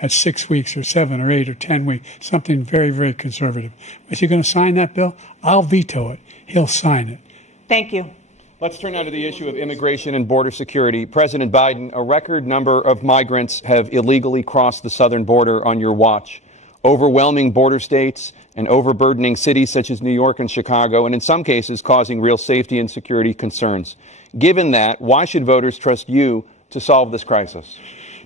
at 6 weeks or 7 or 8 or 10 weeks, something very, very conservative. Is he going to sign that bill? I'll veto it. He'll sign it. Thank you. Let's turn now to the issue of immigration and border security. President Biden, a record number of migrants have illegally crossed the southern border on your watch. Overwhelming border states and overburdening cities such as New York and Chicago, and in some cases causing real safety and security concerns. Given that, why should voters trust you to solve this crisis?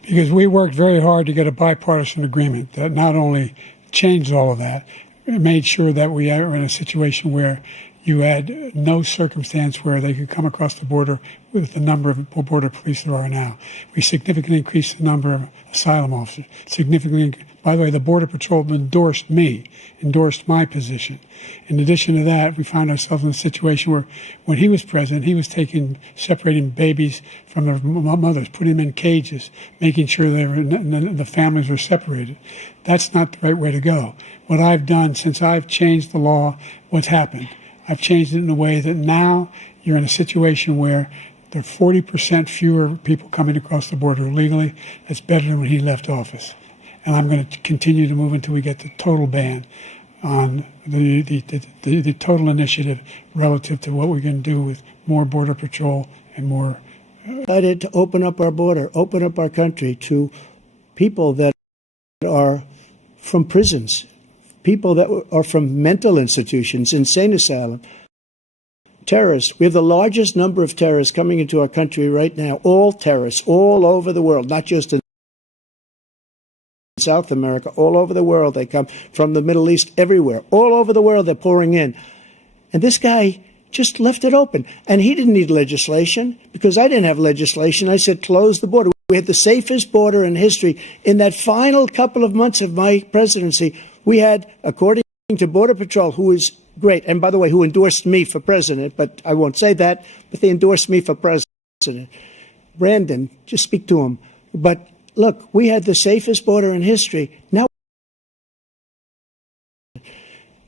Because we worked very hard to get a bipartisan agreement that not only changed all of that, it made sure that we are in a situation where you had no circumstance where they could come across the border with the number of border police there are now. We significantly increased the number of asylum officers. By the way, the Border Patrol endorsed my position. In addition to that, we found ourselves in a situation where when he was president, he was separating babies from their mothers, putting them in cages, making sure the families were separated. That's not the right way to go. What I've done since I've changed the law, what's happened? I've changed it in a way that now you're in a situation where there are 40% fewer people coming across the border illegally. That's better than when he left office. And I'm going to continue to move until we get the total ban on the total initiative relative to what we're going to do with more Border Patrol and more. Decided to open up our border, open up our country to people that are from prisons, people that are from mental institutions, insane asylum, terrorists. We have the largest number of terrorists coming into our country right now, all terrorists, all over the world, not just in South America, all over the world. They come from the Middle East, everywhere. All over the world, they're pouring in. And this guy just left it open. And he didn't need legislation because I didn't have legislation. I said, close the border. We had the safest border in history. In that final couple of months of my presidency, we had, according to Border Patrol, who is great, and by the way, who endorsed me for president, but I won't say that, but they endorsed me for president. Brandon, just speak to him. But look, we had the safest border in history. Now,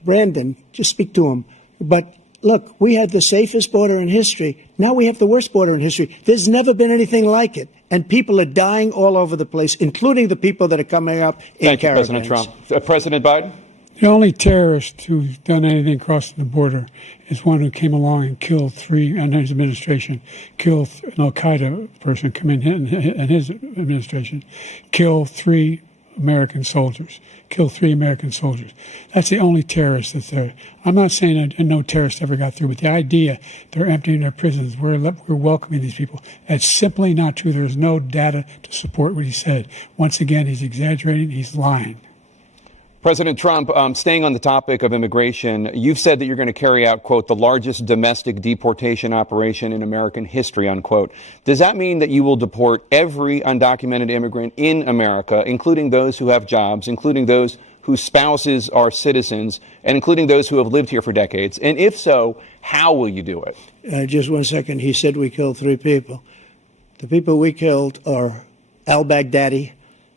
Brandon, just speak to him. But look, we had the safest border in history. Now we have the worst border in history. There's never been anything like it. And people are dying all over the place, including the people that are coming up in caravans. Thank you, President Trump. President Biden? The only terrorist who's done anything crossing the border is one who came along and killed three, and his administration, killed an al-Qaeda person come in and his administration, killed three American soldiers. That's the only terrorist that's there. I'm not saying that no terrorist ever got through, but the idea they're emptying their prisons, we're welcoming these people, that's simply not true. There's no data to support what he said. Once again, he's exaggerating, he's lying. President Trump, staying on the topic of immigration, you've said that you're going to carry out, quote, the largest domestic deportation operation in American history, unquote. Does that mean that you will deport every undocumented immigrant in America, including those who have jobs, including those whose spouses are citizens, and including those who have lived here for decades? And if so, how will you do it? Just 1 second. He said we killed 3 people. The people we killed are al-Baghdadi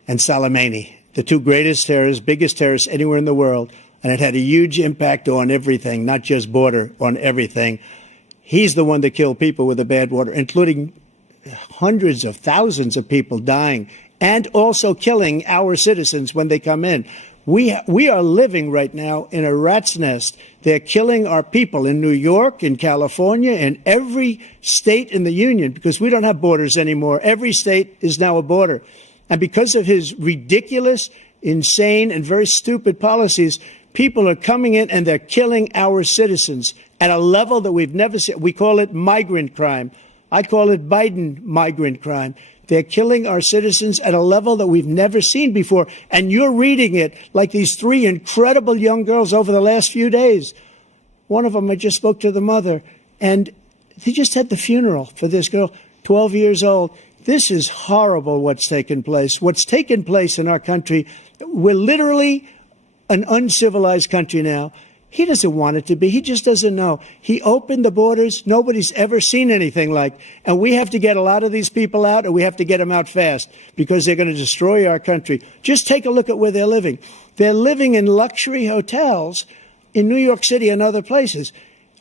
and Soleimani, the 2 greatest terrorists, biggest terrorists anywhere in the world. And it had a huge impact on everything, not just border, on everything. He's the one that killed people with the bad water, including hundreds of thousands of people dying and also killing our citizens when they come in. We are living right now in a rat's nest. They're killing our people in New York, in California, in every state in the union, because we don't have borders anymore. Every state is now a border. And because of his ridiculous, insane, and very stupid policies, people are coming in and they're killing our citizens at a level that we've never seen. We call it migrant crime. I call it Biden migrant crime. They're killing our citizens at a level that we've never seen before. And you're reading it like these 3 incredible young girls over the last few days. One of them, I just spoke to the mother, and they just had the funeral for this girl, 12 years old. This is horrible what's taken place. What's taken place in our country, we're literally an uncivilized country now. He doesn't want it to be. He just doesn't know. He opened the borders. Nobody's ever seen anything like. And we have to get a lot of these people out, and we have to get them out fast because they're going to destroy our country. Just take a look at where they're living. They're living in luxury hotels in New York City and other places.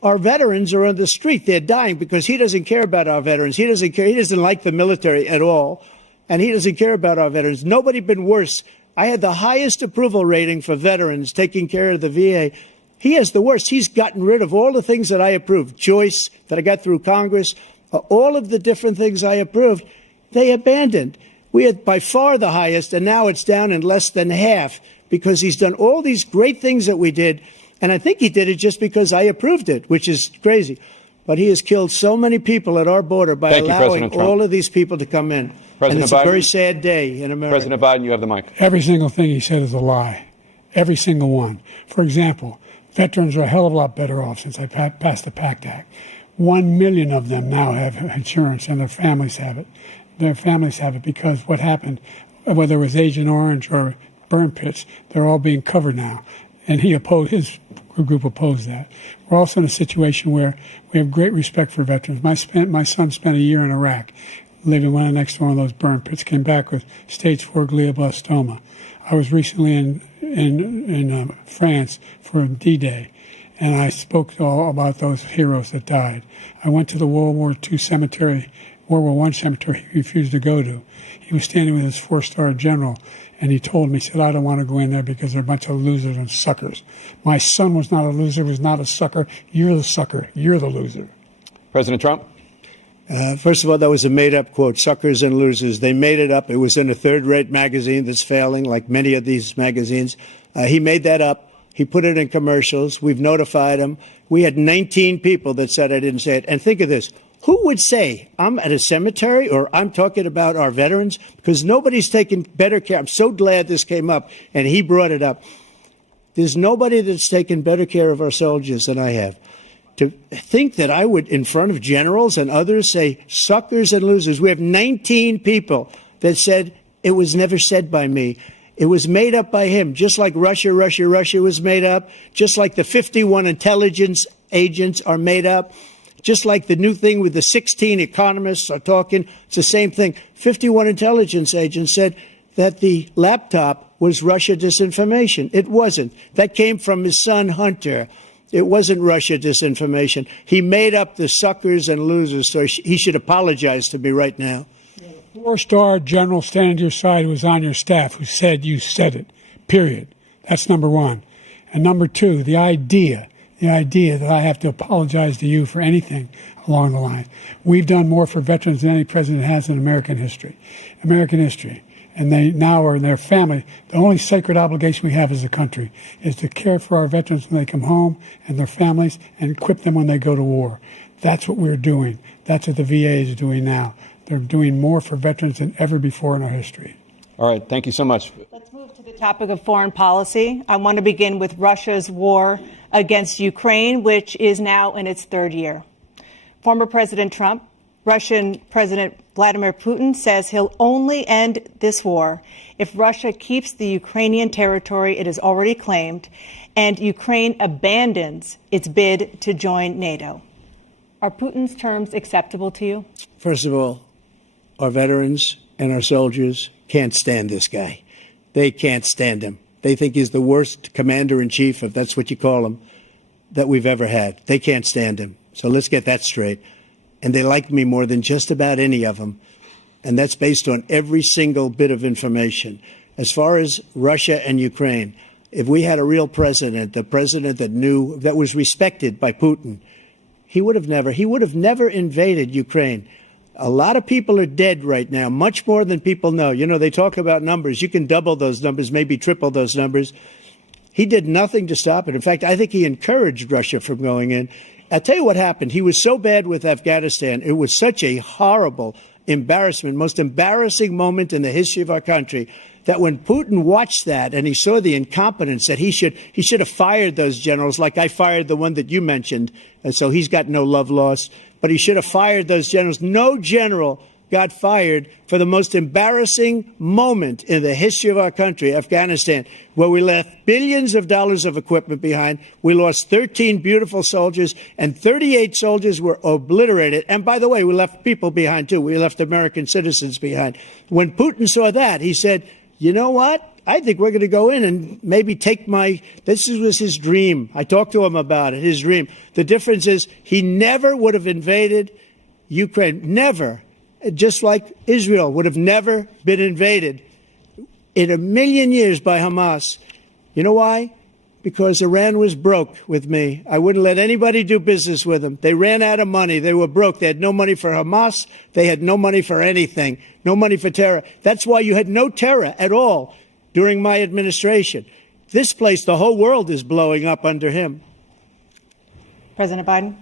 Our veterans are on the street. They're dying because he doesn't care about our veterans. He doesn't care. He doesn't like the military at all. and he doesn't care about our veterans. Nobody been worse. I had the highest approval rating for veterans taking care of the VA. He has the worst. He's gotten rid of all the things that I approved, choice that I got through Congress, all of the different things I approved, they abandoned. We had by far the highest, and now it's down in less than half because he's done all these great things that we did. And I think he did it just because I approved it, which is crazy. But he has killed so many people at our border by allowing all of these people to come in. And it's a very sad day in America. President Biden, you have the mic. Every single thing he said is a lie. Every single one. For example, veterans are a hell of a lot better off since I passed the PACT Act. 1 million of them now have insurance, and their families have it. Their families have it because what happened, whether it was Agent Orange or burn pits, they're all being covered now. And his group opposed that. We're also in a situation where we have great respect for veterans. My son spent a year in Iraq, living right next to one of those burn pits, came back with stage 4 glioblastoma. I was recently in France for D-Day, and I spoke all about those heroes that died. I went to the World War I cemetery he refused to go to. He was standing with his 4-star general, and he told me, he said, I don't want to go in there because they're a bunch of losers and suckers. My son was not a loser, was not a sucker. You're the sucker. You're the loser. President Trump? First of all, that was a made-up quote, suckers and losers. They made it up. It was in a third-rate magazine that's failing, like many of these magazines. He made that up. He put it in commercials. We've notified him. We had 19 people that said I didn't say it. And think of this. Who would say I'm at a cemetery or I'm talking about our veterans? Because nobody's taken better care. I'm so glad this came up, and he brought it up. There's nobody that's taken better care of our soldiers than I have. To think that I would, in front of generals and others, say suckers and losers. We have 19 people that said it was never said by me. It was made up by him, just like Russia was made up, just like the 51 intelligence agents are made up. Just like the new thing with the 16 economists are talking, it's the same thing. 51 intelligence agents said that the laptop was Russia disinformation. It wasn't. That came from his son, Hunter. It wasn't Russia disinformation. He made up the suckers and losers, so he should apologize to me right now. 4-star general standing to your side who was on your staff who said you said it, period. That's number one. And number two, the idea that I have to apologize to you for anything along the line. We've done more for veterans than any president has in American history. And they now are in their family. The only sacred obligation we have as a country is to care for our veterans when they come home and their families and equip them when they go to war. That's what we're doing. That's what the VA is doing now. They're doing more for veterans than ever before in our history. All right. Thank you so much. Let's move to the topic of foreign policy. I want to begin with Russia's war against Ukraine, which is now in its third year. Former President Trump, Russian President Vladimir Putin says he'll only end this war if Russia keeps the Ukrainian territory it has already claimed and Ukraine abandons its bid to join NATO. Are Putin's terms acceptable to you? First of all, our veterans and our soldiers can't stand this guy. They can't stand him. They think he's the worst commander-in-chief, if that's what you call him, that we've ever had. They can't stand him. So let's get that straight. And they like me more than just about any of them. And that's based on every single bit of information. As far as Russia and Ukraine, if we had a real president, the president that knew, that was respected by Putin, he would have never invaded Ukraine. A lot of people are dead right now, much more than people know. You know, they talk about numbers. You can double those numbers, maybe triple those numbers. He did nothing to stop it. In fact, I think he encouraged Russia from going in. I'll tell you what happened. He was so bad with Afghanistan. It was such a horrible embarrassment, most embarrassing moment in the history of our country, that when Putin watched that and he saw the incompetence, that he should have fired those generals, like I fired the one that you mentioned, and so he's got no love lost. But he should have fired those generals. No general got fired for the most embarrassing moment in the history of our country, Afghanistan, where we left billions of dollars of equipment behind. We lost 13 beautiful soldiers, and 38 soldiers were obliterated. And by the way, we left people behind, too. We left American citizens behind. When Putin saw that, he said, you know what? I think we're going to go in and maybe take this was his dream. I talked to him about it, his dream. The difference is he never would have invaded Ukraine. Never. just like Israel would have never been invaded in a million years by Hamas. You know why? Because Iran was broke with me. I wouldn't let anybody do business with them. They ran out of money. They were broke. They had no money for Hamas. They had no money for anything. No money for terror. That's why you had no terror at all during my administration. This place, the whole world is blowing up under him. President Biden?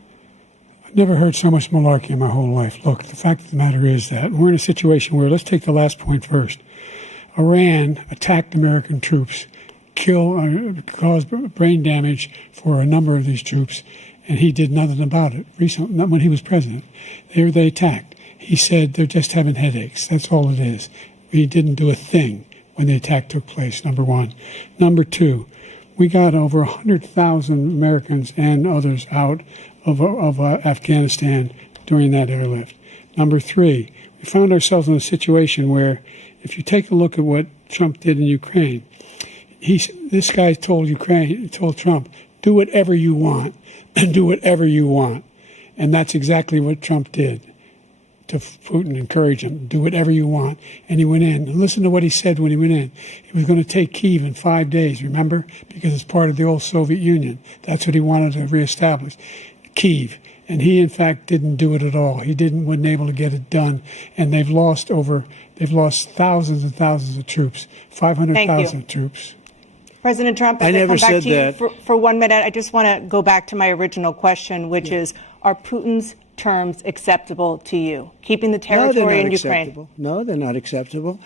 I've never heard so much malarkey in my whole life. Look, the fact of the matter is that we're in a situation where, let's take the last point first. Iran attacked American troops, caused brain damage for a number of these troops, and he did nothing about it. Recently, not when he was president, they attacked. He said they're just having headaches. That's all it is. He didn't do a thing when the attack took place, number one. Number two, we got over 100,000 Americans and others out of Afghanistan during that airlift. Number three, we found ourselves in a situation where, if you take a look at what Trump did in Ukraine, this guy told Trump, do whatever you want, and do whatever you want. And that's exactly what Trump did to Putin, encourage him, do whatever you want. And he went in. And listen to what he said when he went in. He was going to take Kyiv in 5 days, remember? Because it's part of the old Soviet Union. That's what he wanted to reestablish, Kyiv. And he, in fact, didn't do it at all. He wasn't able to get it done. And they've lost thousands and thousands of troops, 500,000 troops. President Trump, I never said that. For 1 minute, I just want to go back to my original question, which is, are Putin's terms acceptable to you? Keeping the territory in Ukraine? No, they're not acceptable.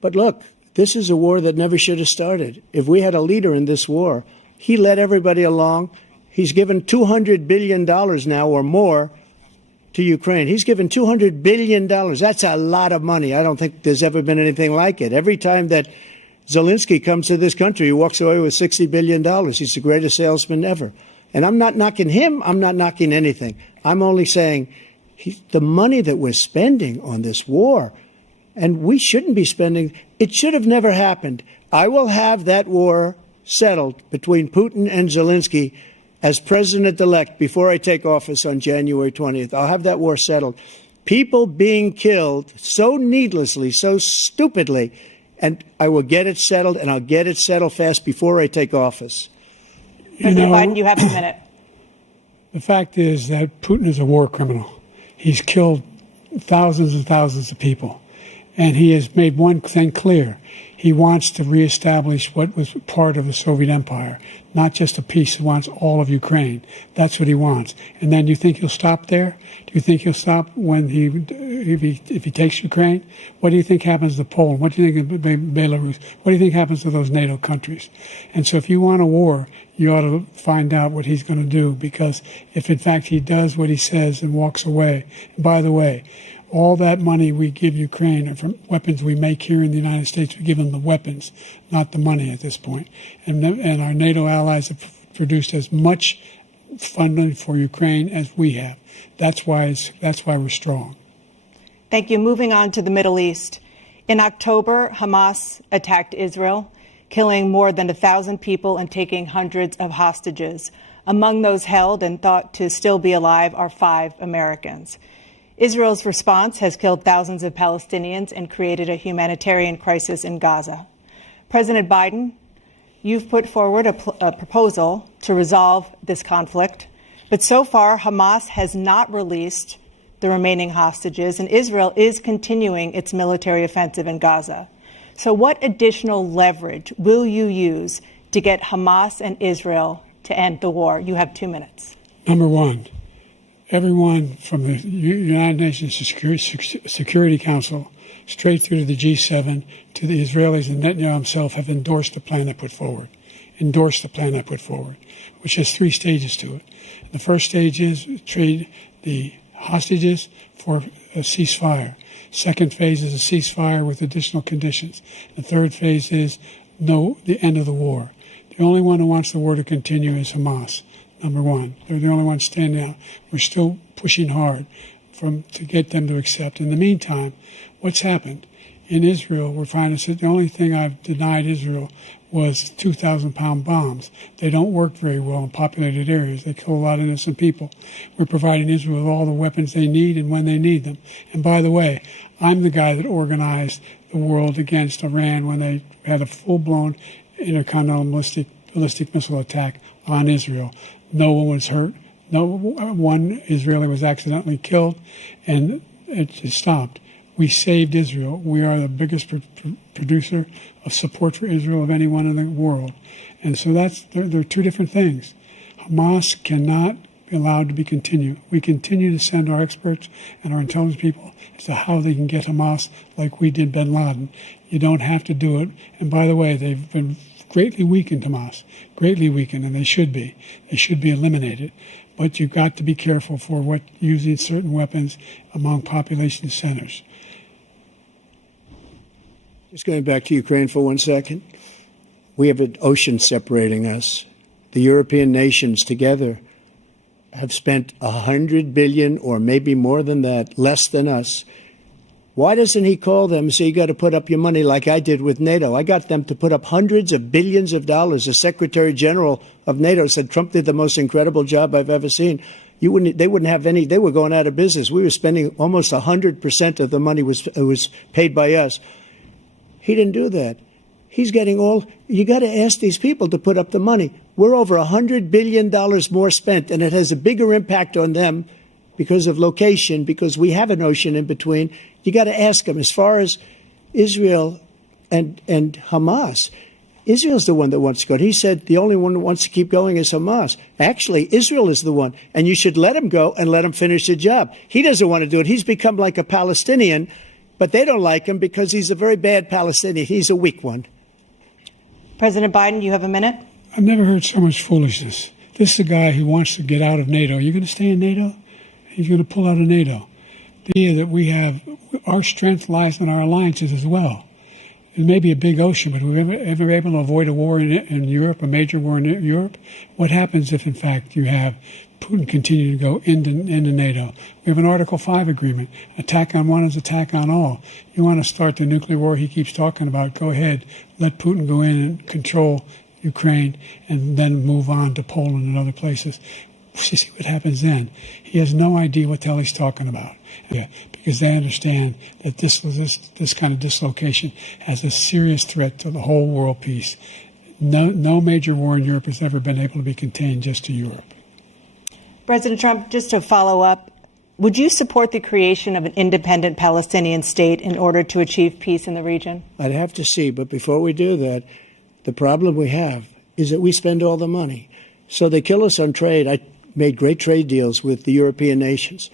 But look, this is a war that never should have started. If we had a leader in this war, he led everybody along. He's given $200 billion now or more to Ukraine. He's given $200 billion. That's a lot of money. I don't think there's ever been anything like it. Every time that Zelensky comes to this country, he walks away with $60 billion. He's the greatest salesman ever. And I'm not knocking him. I'm not knocking anything. I'm only saying the money that we're spending on this war, and we shouldn't be spending, it should have never happened. I will have that war settled between Putin and Zelensky as president-elect before I take office on January 20th. I'll have that war settled. People being killed so needlessly, so stupidly, and I will get it settled, and I'll get it settled fast before I take office. President Biden, you have a minute. The fact is that Putin is a war criminal. He's killed thousands and thousands of people. And he has made one thing clear. He wants to reestablish what was part of the Soviet Empire, not just a piece. He wants all of Ukraine. That's what he wants. And then you think he'll stop there? Do you think he'll stop when if he takes Ukraine? What do you think happens to Poland? What do you think of Belarus? What do you think happens to those NATO countries? And so if you want a war, you ought to find out what he's going to do, because if in fact he does what he says and walks away, and by the way, all that money we give Ukraine are from weapons we make here in the United States. We give them the weapons, not the money at this point. And our NATO allies have produced as much funding for Ukraine as we have. That's why we're strong. Thank you. Moving on to the Middle East. In October, Hamas attacked Israel, killing more than 1,000 people and taking hundreds of hostages. Among those held and thought to still be alive are 5 Americans. Israel's response has killed thousands of Palestinians and created a humanitarian crisis in Gaza. President Biden, you've put forward a proposal to resolve this conflict, but so far Hamas has not released the remaining hostages, and Israel is continuing its military offensive in Gaza. So what additional leverage will you use to get Hamas and Israel to end the war? You have 2 minutes. Number one, everyone from the United Nations Security Council straight through to the G7 to the Israelis and Netanyahu himself have endorsed the plan I put forward, which has 3 stages to it. The first stage is trade the hostages for a ceasefire. Second phase is a ceasefire with additional conditions. The third phase is the end of the war. The only one who wants the war to continue is Hamas. Number one, they're the only ones standing out. We're still pushing hard to get them to accept. In the meantime, what's happened in Israel, we're finding that the only thing I've denied Israel was 2,000-pound bombs. They don't work very well in populated areas. They kill a lot of innocent people. We're providing Israel with all the weapons they need and when they need them. And by the way, I'm the guy that organized the world against Iran when they had a full-blown intercontinental ballistic missile attack on Israel. No one was hurt. No one Israeli was accidentally killed, and it just stopped. We saved Israel. We are the biggest producer of support for Israel of anyone in the world. And so they're two different things. Hamas cannot be allowed to be continued. We continue to send our experts and our intelligence people as to how they can get Hamas like we did bin Laden. You don't have to do it. And by the way, they've been greatly weakened, Hamas, greatly weakened, and they should be. They should be eliminated. But you've got to be careful for using certain weapons among population centers. Just going back to Ukraine for 1 second. We have an ocean separating us. The European nations together have spent $100 billion, or maybe more than that, less than us. Why doesn't he call them and say, you got to put up your money like I did with NATO? I got them to put up hundreds of billions of dollars. The Secretary General of NATO said Trump did the most incredible job I've ever seen. They wouldn't have any. They were going out of business. We were spending almost 100% of the money was paid by us. He didn't do that. He's getting all. You got to ask these people to put up the money. We're over $100 billion more spent, and it has a bigger impact on them because of location, because we have an ocean in between. You got to ask them. As far as Israel and Hamas, Israel's the one that wants to go. He said the only one that wants to keep going is Hamas. Actually, Israel is the one, and you should let him go and let him finish the job. He doesn't want to do it. He's become like a Palestinian, but they don't like him because he's a very bad Palestinian. He's a weak one. President Biden, you have a minute. I've never heard so much foolishness. This is a guy who wants to get out of NATO. Are you going to stay in NATO? He's going to pull out of NATO. The idea that we have, our strength lies in our alliances as well. It may be a big ocean, but were we ever able to avoid a war in Europe, a major war in Europe? What happens if, in fact, you have Putin continue to go into NATO? We have an Article 5 agreement. Attack on one is attack on all. You want to start the nuclear war he keeps talking about, go ahead. Let Putin go in and control Ukraine and then move on to Poland and other places. You see what happens then. He has no idea what the hell he's talking about. Yeah, because they understand that this kind of dislocation has a serious threat to the whole world peace. No major war in Europe has ever been able to be contained just to Europe. President Trump, just to follow up, would you support the creation of an independent Palestinian state in order to achieve peace in the region? I'd have to see, but before we do that, the problem we have is that we spend all the money. So they kill us on trade. I made great trade deals with the European nations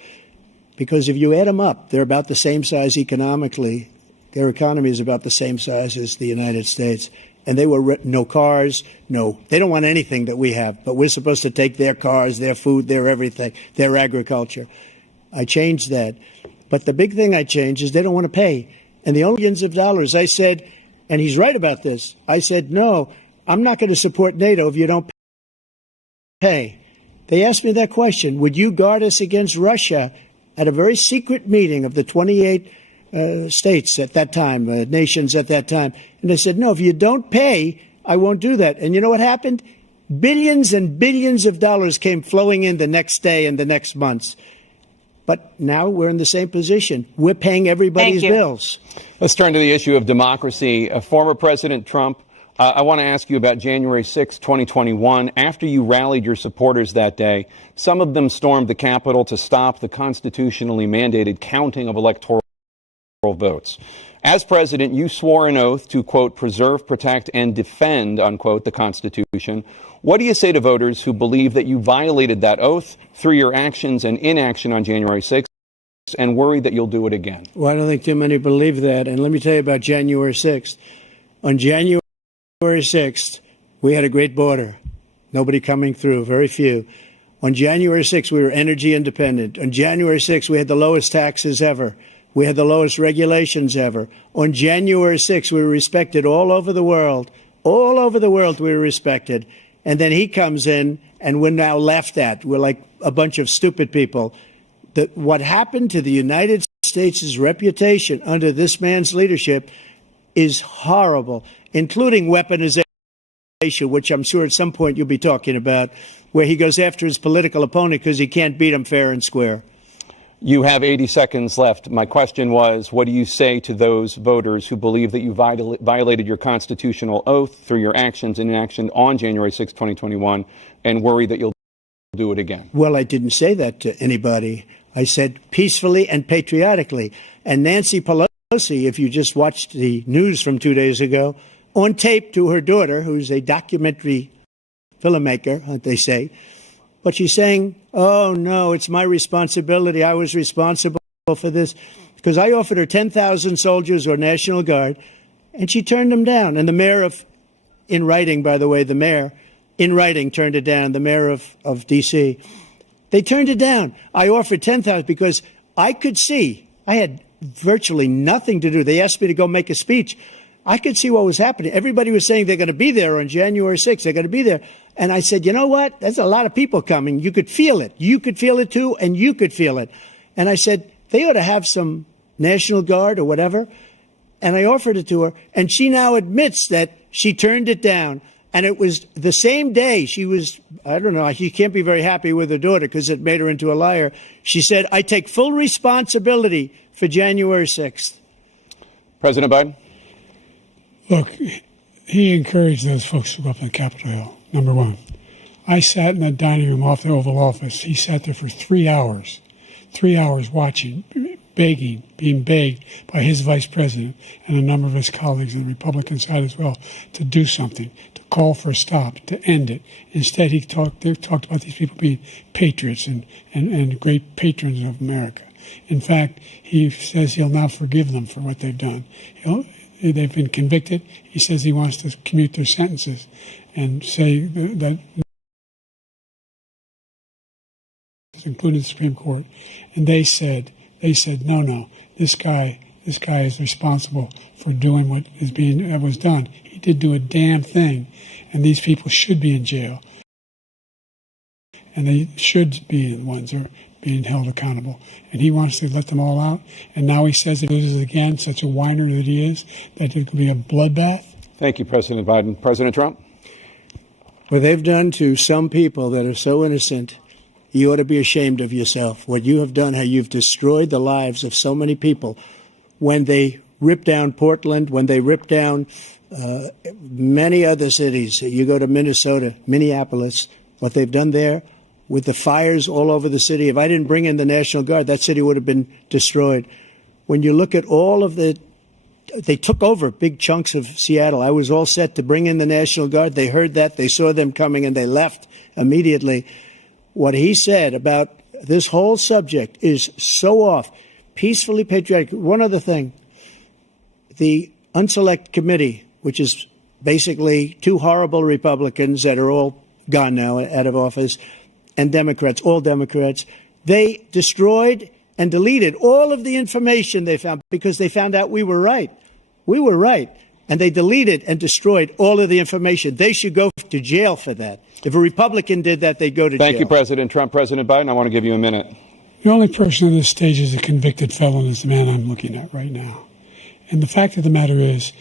because if you add them up, they're about the same size economically. Their economy is about the same size as the United States. And they were no cars, they don't want anything that we have, but we're supposed to take their cars, their food, their everything, their agriculture. I changed that. But the big thing I changed is they don't want to pay. And the only billions of dollars, I said, and he's right about this, I said, no, I'm not going to support NATO if you don't pay. They asked me that question, would you guard us against Russia at a very secret meeting of the 28 states at that time, nations at that time. And I said, no, if you don't pay, I won't do that. And you know what happened? Billions and billions of dollars came flowing in the next day and the next months. But now we're in the same position. We're paying everybody's bills. Let's turn to the issue of democracy. Former President Trump, I want to ask you about January 6, 2021. After you rallied your supporters that day, some of them stormed the Capitol to stop the constitutionally mandated counting of electoral votes. As president, you swore an oath to, quote, preserve, protect, and defend, unquote, the Constitution. What do you say to voters who believe that you violated that oath through your actions and inaction on January 6th and worry that you'll do it again? Well, I don't think too many believe that. And let me tell you about January 6th. On January 6th, we had a great border. Nobody coming through, very few. On January 6th, we were energy independent. On January 6th, we had the lowest taxes ever. We had the lowest regulations ever. On January 6th, we were respected all over the world. All over the world, we were respected. And then he comes in, and we're now laughed at. We're like a bunch of stupid people. What happened to the United States' reputation under this man's leadership is horrible, including weaponization, which I'm sure at some point you'll be talking about, where he goes after his political opponent because he can't beat him fair and square. You have 80 seconds left. My question was, what do you say to those voters who believe that you violated your constitutional oath through your actions and inaction on January 6, 2021, and worry that you'll do it again? Well, I didn't say that to anybody. I said peacefully and patriotically. And Nancy Pelosi, if you just watched the news from 2 days ago, on tape to her daughter, who's a documentary filmmaker, they say, but she's saying, oh, no, it's my responsibility. I was responsible for this because I offered her 10,000 soldiers or National Guard, and she turned them down. And the mayor of, in writing, by the way, the mayor, in writing, turned it down, the mayor of D.C. They turned it down. I offered 10,000 because I could see, I had virtually nothing to do. They asked me to go make a speech. I could see what was happening. Everybody was saying they're going to be there on January 6th. They're going to be there. And I said, you know what? There's a lot of people coming. You could feel it. You could feel it, too, and you could feel it. And I said, they ought to have some National Guard or whatever. And I offered it to her. And she now admits that she turned it down. And it was the same day she was, I don't know, she can't be very happy with her daughter because it made her into a liar. She said, I take full responsibility for January 6th. President Biden? Look, he encouraged those folks to go up on Capitol Hill, number one. I sat in that dining room off the Oval Office. He sat there for 3 hours watching, begging, being begged by his vice president and a number of his colleagues on the Republican side as well to do something, to call for a stop, to end it. Instead, they talked about these people being patriots and great patrons of America. In fact, he says he'll now forgive them for what they've done. They've been convicted. He says he wants to commute their sentences and say that, including the Supreme Court. And they said, no, this guy is responsible for doing what was done. He did do a damn thing, and these people should be in jail. And they should be the ones who are being held accountable. And he wants to let them all out. And now he says if he loses again, such a whiner that he is, that it could be a bloodbath. Thank you, President Biden. President Trump? What they've done to some people that are so innocent, you ought to be ashamed of yourself. What you have done, how you've destroyed the lives of so many people. When they ripped down Portland, when they ripped down many other cities, you go to Minnesota, Minneapolis, what they've done there, with the fires all over the city. If I didn't bring in the National Guard, that city would have been destroyed. When you look at all of they took over big chunks of Seattle. I was all set to bring in the National Guard. They heard that. They saw them coming, and they left immediately. What he said about this whole subject is so off. Peacefully patriotic. One other thing. The Unselect Committee, which is basically two horrible Republicans that are all gone now, out of office, and Democrats, all Democrats, they destroyed and deleted all of the information they found because they found out we were right. We were right. And they deleted and destroyed all of the information. They should go to jail for that. If a Republican did that, they'd go to jail. Thank you, President Trump. President Biden, I want to give you a minute. The only person on this stage is a convicted felon is the man I'm looking at right now. And the fact of the matter is,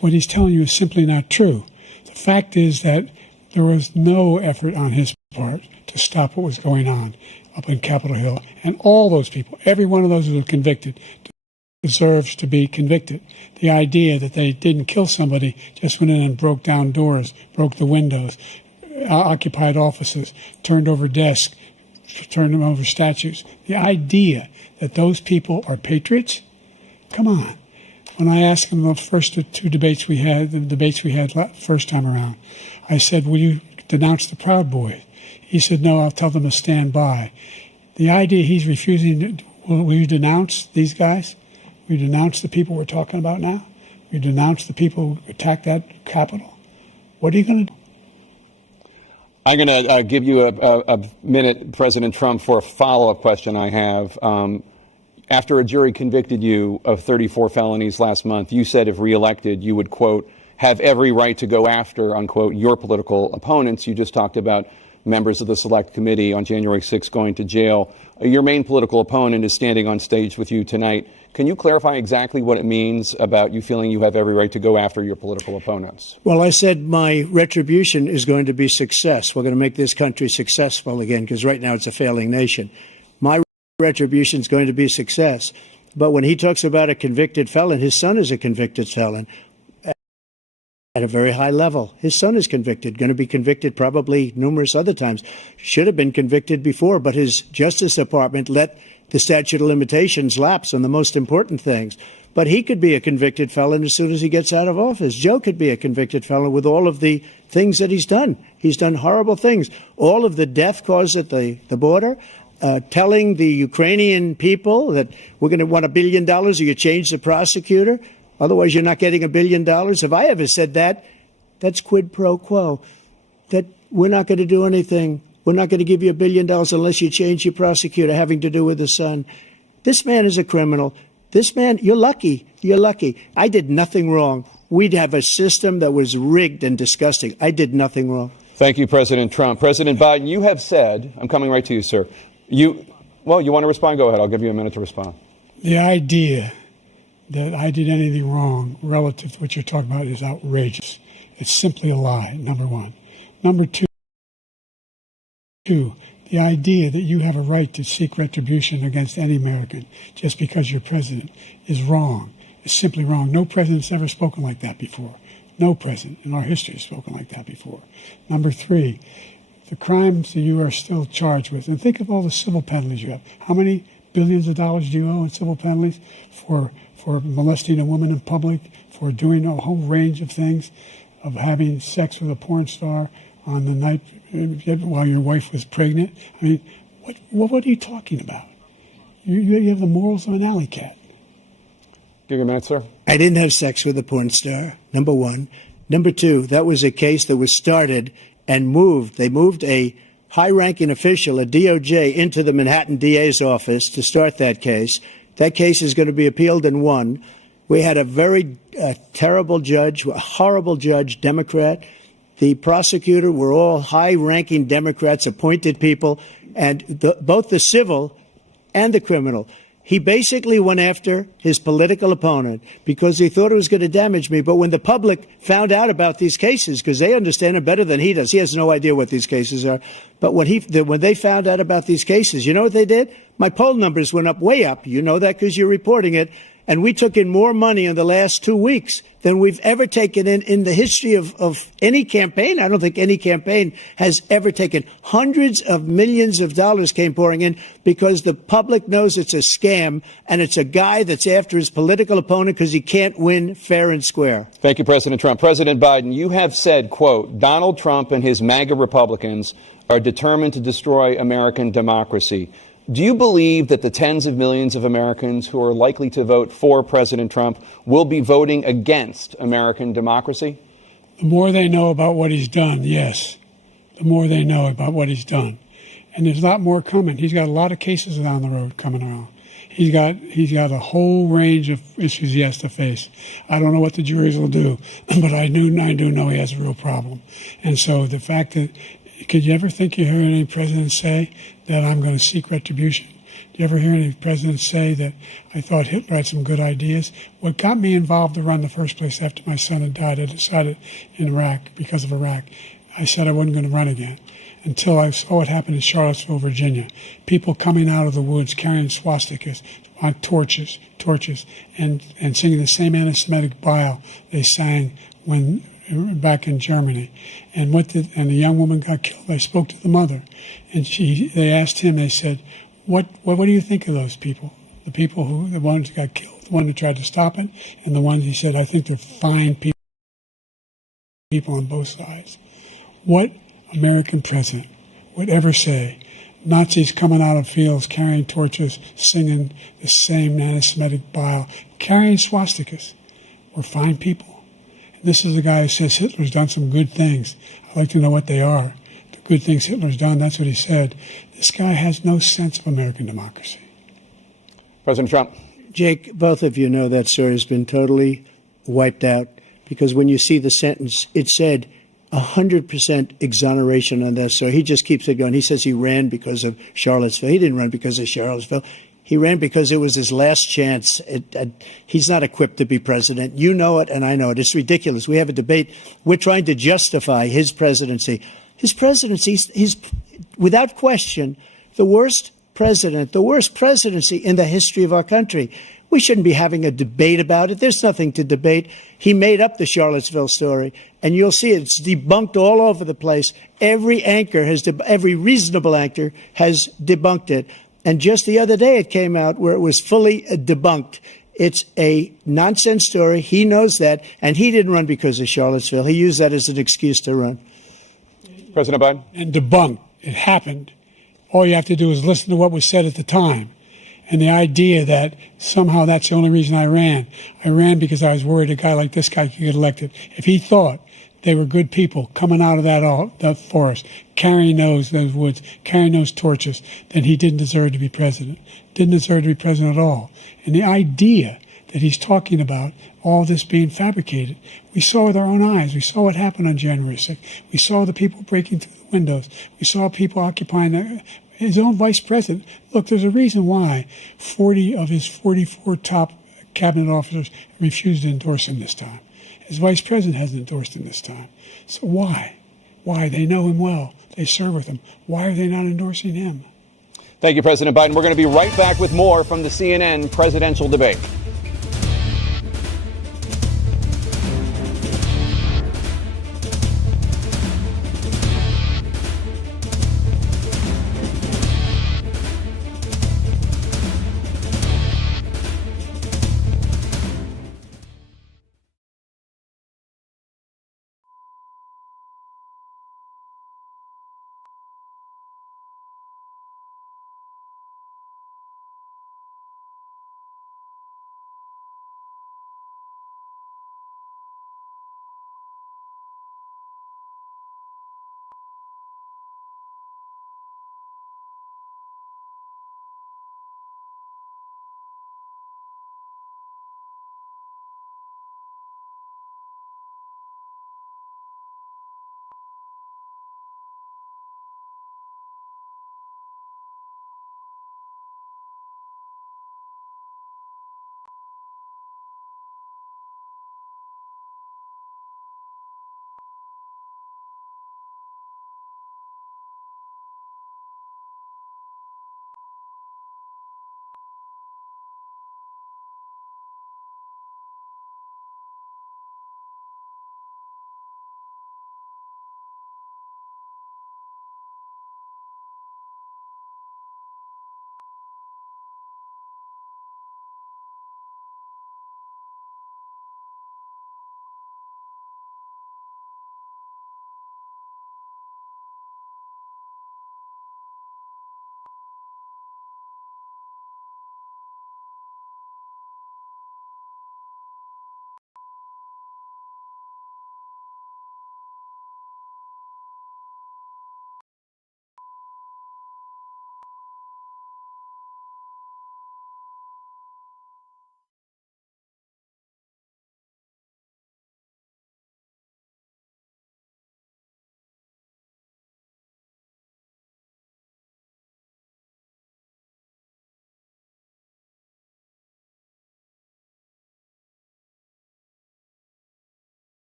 what he's telling you is simply not true. The fact is that there was no effort on his part to stop what was going on up in Capitol Hill. And all those people, every one of those who were convicted, deserves to be convicted. The idea that they didn't kill somebody, just went in and broke down doors, broke the windows, occupied offices, turned over desks, turned them over statues. The idea that those people are patriots? Come on. When I asked him the first two debates we had, first time around, I said, will you denounce the Proud Boys? He said, no, I'll tell them to stand by. The idea he's refusing, will you denounce these guys? Will you denounce the people we're talking about now? Will you denounce the people who attacked that Capitol? What are you going to do? I'm going to give you a minute, President Trump, for a follow-up question I have. After a jury convicted you of 34 felonies last month, you said if reelected, you would, quote, have every right to go after, unquote, your political opponents. You just talked about members of the Select Committee on January 6th going to jail. Your main political opponent is standing on stage with you tonight. Can you clarify exactly what it means about you feeling you have every right to go after your political opponents? Well, I said my retribution is going to be success. We're going to make this country successful again, because right now it's a failing nation. My retribution is going to be success. But when he talks about a convicted felon, his son is a convicted felon at a very high level. His son is convicted, going to be convicted probably numerous other times. Should have been convicted before, but his Justice Department let the statute of limitations lapse on the most important things. But he could be a convicted felon as soon as he gets out of office. Joe could be a convicted felon with all of the things that he's done. He's done horrible things. All of the death caused at the border, telling the Ukrainian people that we're going to want $1 billion or you change the prosecutor. Otherwise, you're not getting $1 billion. If I ever said that, that's quid pro quo. That we're not going to do anything. We're not going to give you $1 billion unless you change your prosecutor, having to do with the son. This man is a criminal. This man, you're lucky. You're lucky. I did nothing wrong. We'd have a system that was rigged and disgusting. I did nothing wrong. Thank you, President Trump. President Biden, you have said, I'm coming right to you, sir. You want to respond? Go ahead. I'll give you a minute to respond. The idea that I did anything wrong relative to what you're talking about is outrageous. It's simply a lie, number one. Number two, the idea that you have a right to seek retribution against any American just because you're president is wrong. It's simply wrong. No president's ever spoken like that before. No president in our history has spoken like that before. Number three, the crimes that you are still charged with, and think of all the civil penalties you have. How many billions of dollars do you owe in civil penalties for molesting a woman in public, for doing a whole range of things, of having sex with a porn star on the night while your wife was pregnant? I mean, what are you talking about? You have the morals of an alley cat. Give you a minute, sir. I didn't have sex with a porn star, number one. Number two, that was a case that was started and moved. They moved a high-ranking official, a DOJ, into the Manhattan DA's office to start that case. That case is going to be appealed and won. We had a very terrible judge, a horrible judge, Democrat. The prosecutor were all high-ranking Democrats, appointed people, and both the civil and the criminal. He basically went after his political opponent because he thought it was going to damage me. But when the public found out about these cases, because they understand it better than he does, he has no idea what these cases are. But when they found out about these cases, you know what they did? My poll numbers went up, way up. You know that because you're reporting it. And we took in more money in the last 2 weeks than we've ever taken in the history of any campaign. I don't think any campaign has ever taken. Hundreds of millions of dollars came pouring in because the public knows it's a scam and it's a guy that's after his political opponent because he can't win fair and square. Thank you, President Trump. President Biden, you have said, quote, Donald Trump and his MAGA Republicans are determined to destroy American democracy. Do you believe that the tens of millions of Americans who are likely to vote for President Trump will be voting against American democracy? The more they know about what he's done, yes. The more they know about what he's done. And there's a lot more coming. He's got a lot of cases down the road coming around. He's got a whole range of issues he has to face. I don't know what the juries will do, but I do know he has a real problem. And so the fact that, could you ever think you hear any president say that I'm going to seek retribution? Do you ever hear any president say that I thought Hitler had some good ideas? What got me involved to run in the first place after my son had died, I decided in Iraq, because of Iraq, I said I wasn't going to run again until I saw what happened in Charlottesville, Virginia. People coming out of the woods carrying swastikas on torches, and singing the same anti-Semitic bile they sang when back in Germany. And the young woman got killed. I spoke to the mother, and they asked him, they said, what do you think of those people? The ones who got killed, the one who tried to stop it, and the ones he said, I think they're fine people on both sides. What American president would ever say Nazis coming out of fields carrying torches, singing the same anti-Semitic bile, carrying swastikas were fine people? This is the guy who says Hitler's done some good things. I'd like to know what they are. The good things Hitler's done, that's what he said. This guy has no sense of American democracy. President Trump. Jake, both of you know that story has been totally wiped out because when you see the sentence, it said 100% exoneration on this. So he just keeps it going. He says he ran because of Charlottesville. He didn't run because of Charlottesville. He ran because it was his last chance. He's not equipped to be president. You know it, and I know it. It's ridiculous. We have a debate. We're trying to justify his presidency. His presidency is, without question, the worst presidency in the history of our country. We shouldn't be having a debate about it. There's nothing to debate. He made up the Charlottesville story, and you'll see it's debunked all over the place. Every reasonable anchor has debunked it. And just the other day it came out where it was fully debunked. It's a nonsense story. He knows that, and he didn't run because of Charlottesville. He used that as an excuse to run. President Biden? And debunked. It happened. All you have to do is listen to what was said at the time. And the idea that somehow that's the only reason I ran because I was worried a guy like this guy could get elected. If he thought they were good people coming out of that forest, carrying those woods, carrying those torches, then he didn't deserve to be president. Didn't deserve to be president at all. And the idea that he's talking about all this being fabricated, we saw with our own eyes. We saw what happened on January 6th. We saw the people breaking through the windows. We saw people occupying his own vice president. Look, there's a reason why 40 of his 44 top cabinet officers refused to endorse him this time. His vice president hasn't endorsed him this time. So why? Why? They know him well. They serve with him. Why are they not endorsing him? Thank you, President Biden. We're going to be right back with more from the CNN presidential debate.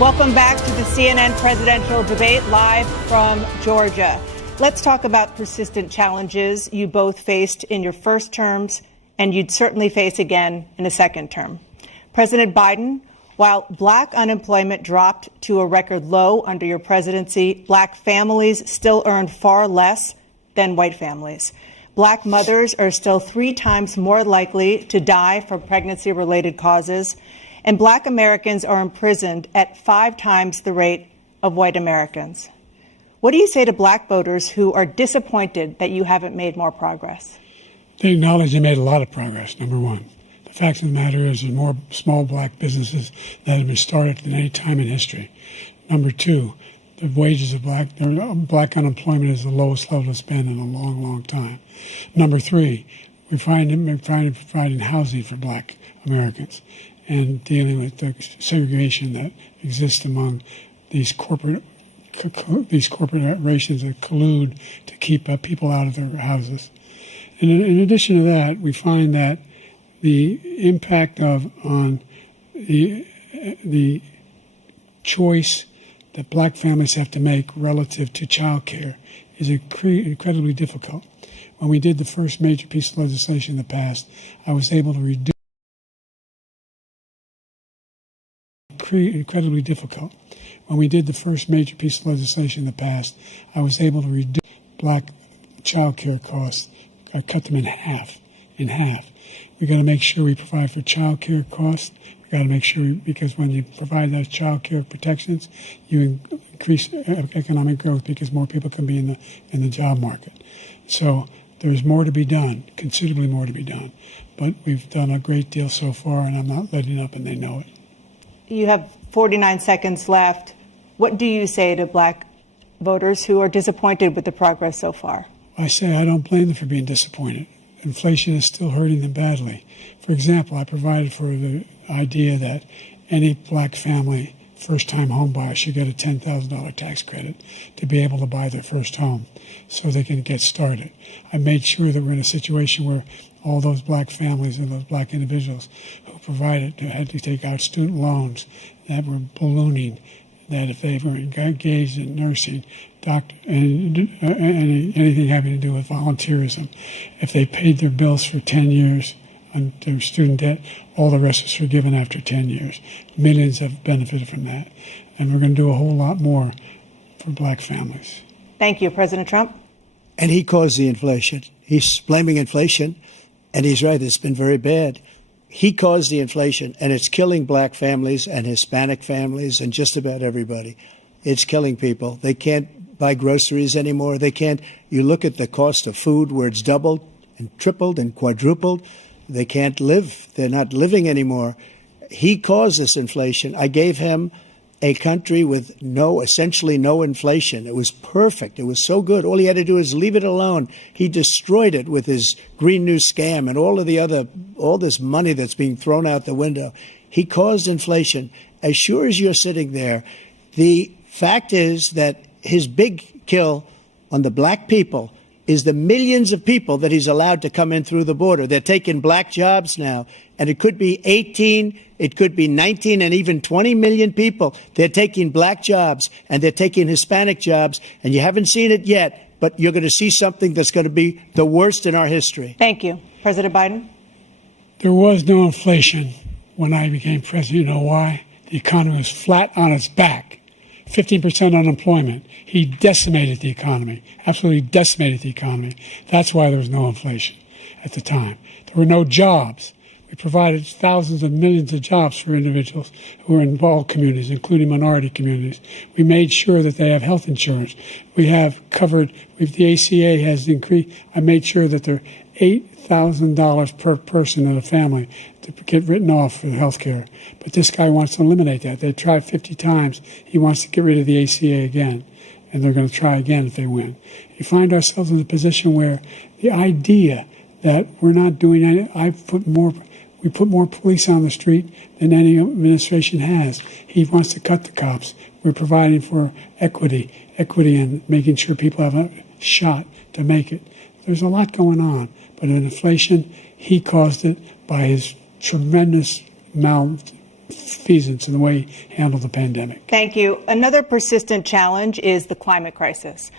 Welcome back to the CNN presidential debate live from Georgia. Let's talk about persistent challenges you both faced in your first terms and you'd certainly face again in a second term. President Biden, while black unemployment dropped to a record low under your presidency, black families still earn far less than white families. Black mothers are still 3 times more likely to die from pregnancy-related causes, and black Americans are imprisoned at 5 times the rate of white Americans. What do you say to black voters who are disappointed that you haven't made more progress? They acknowledge they made a lot of progress, number one. The fact of the matter is there's more small black businesses that have been started than any time in history. Number two, the wages of black unemployment is the lowest level it's been in a long, long time. Number three, we're providing housing for black Americans and dealing with the segregation that exists among these corporations that collude to keep people out of their houses. And in addition to that, we find that the impact on the choice that black families have to make relative to child care is incredibly difficult. When we did the first major piece of legislation in the past, I was able to reduce incredibly difficult. When we did the first major piece of legislation in the past, I was able to reduce black child care costs. I cut them in half. We've got to make sure we provide for child care costs. We've got to make sure, because when you provide those child care protections, you increase economic growth because more people can be in the job market. So there's more to be done, considerably more to be done. But we've done a great deal so far, and I'm not letting up, and they know it. You have 49 seconds left. What do you say to black voters who are disappointed with the progress so far? I say I don't blame them for being disappointed. Inflation is still hurting them badly. For example, I provided for the idea that any black family, first-time home buyer, should get a $10,000 tax credit to be able to buy their first home so they can get started. I made sure that we're in a situation where all those black families and those black individuals who had to take out student loans that were ballooning, that if they were engaged in nursing, anything having to do with volunteerism, if they paid their bills for 10 years on their student debt, all the rest is forgiven after 10 years. Millions have benefited from that. And we're going to do a whole lot more for black families. Thank you, President Trump. And he caused the inflation. He's blaming inflation, and he's right, it's been very bad. He caused the inflation, and it's killing black families and Hispanic families and just about everybody. It's killing people. They can't buy groceries anymore. They can't. You look at the cost of food where it's doubled and tripled and quadrupled. They can't live. They're not living anymore. He caused this inflation. I gave him a country with essentially no inflation. It was perfect. It was so good. All he had to do is leave it alone. He destroyed it with his Green New scam and all this money that's being thrown out the window. He caused inflation. As sure as you're sitting there, the fact is that his big kill on the black people is the millions of people that he's allowed to come in through the border. They're taking black jobs now, and it could be 18, it could be 19, and even 20 million people. They're taking black jobs, and they're taking Hispanic jobs, and you haven't seen it yet, but you're going to see something that's going to be the worst in our history. Thank you. President Biden? There was no inflation when I became president. You know why? The economy was flat on its back. 15% unemployment. He decimated the economy, absolutely decimated the economy. That's why there was no inflation at the time. There were no jobs. We provided thousands of millions of jobs for individuals who are in all communities, including minority communities. We made sure that they have health insurance. We have covered, the ACA has increased. I made sure that they're $8,000 per person in a family to get written off for health care. But this guy wants to eliminate that. They tried 50 times. He wants to get rid of the ACA again, and they're going to try again if they win. You find ourselves in a position where the idea that we're not doing any, we put more police on the street than any administration has. He wants to cut the cops. We're providing for equity and making sure people have a shot to make it. There's a lot going on, but in inflation, he caused it by his tremendous malfeasance in the way he handled the pandemic. Thank you. Another persistent challenge is the climate crisis.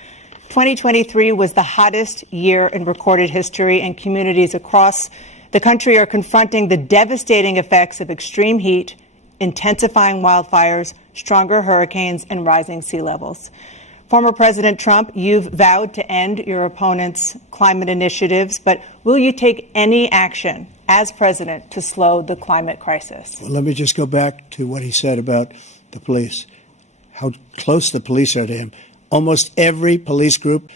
2023 was the hottest year in recorded history, and communities across the country are confronting the devastating effects of extreme heat, intensifying wildfires, stronger hurricanes, and rising sea levels. Former President Trump, you've vowed to end your opponent's climate initiatives, but will you take any action as president to slow the climate crisis? Well, let me just go back to what he said about the police, how close the police are to him. Almost every police group,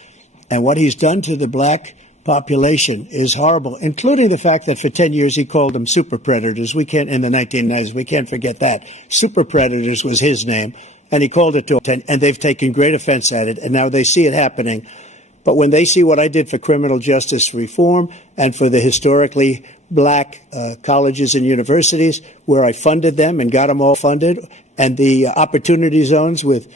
and what he's done to the black population is horrible, including the fact that for 10 years he called them super predators. We can't, in the 1990s, we can't forget that. Super predators was his name, and he called it to 10, and they've taken great offense at it, and now they see it happening. But when they see what I did for criminal justice reform and for the historically black colleges and universities, where I funded them and got them all funded, and the opportunity zones with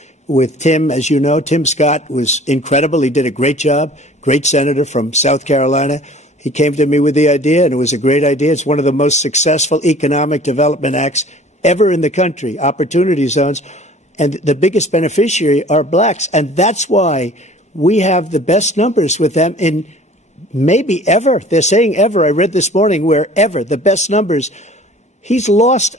Tim, as you know, Tim Scott was incredible. He did a great job, great senator from South Carolina. He came to me with the idea, and it was a great idea. It's one of the most successful economic development acts ever in the country, opportunity zones. And the biggest beneficiary are blacks. And that's why we have the best numbers with them in maybe ever. They're saying ever. I read this morning where ever, the best numbers. He's lost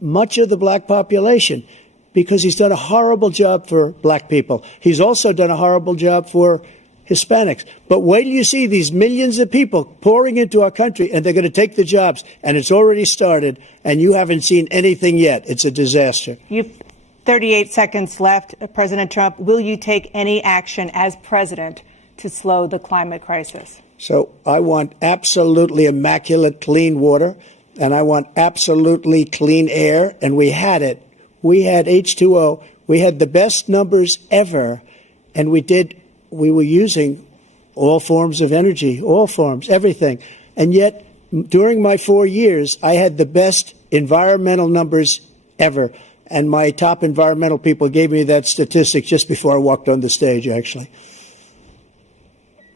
much of the black population because he's done a horrible job for black people. He's also done a horrible job for Hispanics. But wait till you see these millions of people pouring into our country, and they're going to take the jobs, and it's already started, and you haven't seen anything yet. It's a disaster. You've 38 seconds left. President Trump, will you take any action as president to slow the climate crisis? So I want absolutely immaculate clean water, and I want absolutely clean air, and we had it. We had H2O. We had the best numbers ever, and we were using all forms of energy, all forms, everything. And yet, during my 4 years, I had the best environmental numbers ever. And my top environmental people gave me that statistic just before I walked on the stage, actually.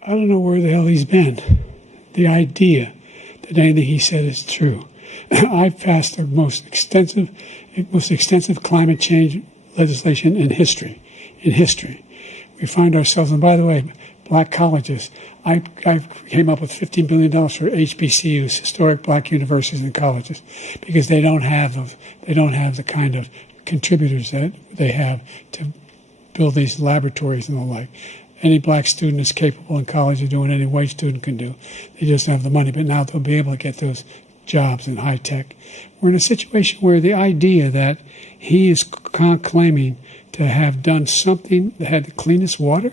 I don't know where the hell he's been. The idea that anything he said is true. I've passed the most extensive climate change legislation in history. We find ourselves, and by the way, black colleges. I came up with $15 billion for HBCUs, historic black universities and colleges, because they don't have the kind of contributors that they have to build these laboratories and the like. Any black student is capable in college of doing any white student can do. They just don't have the money, but now they'll be able to get those jobs in high tech. We're in a situation where the idea that he is claiming to have done something that had the cleanest water,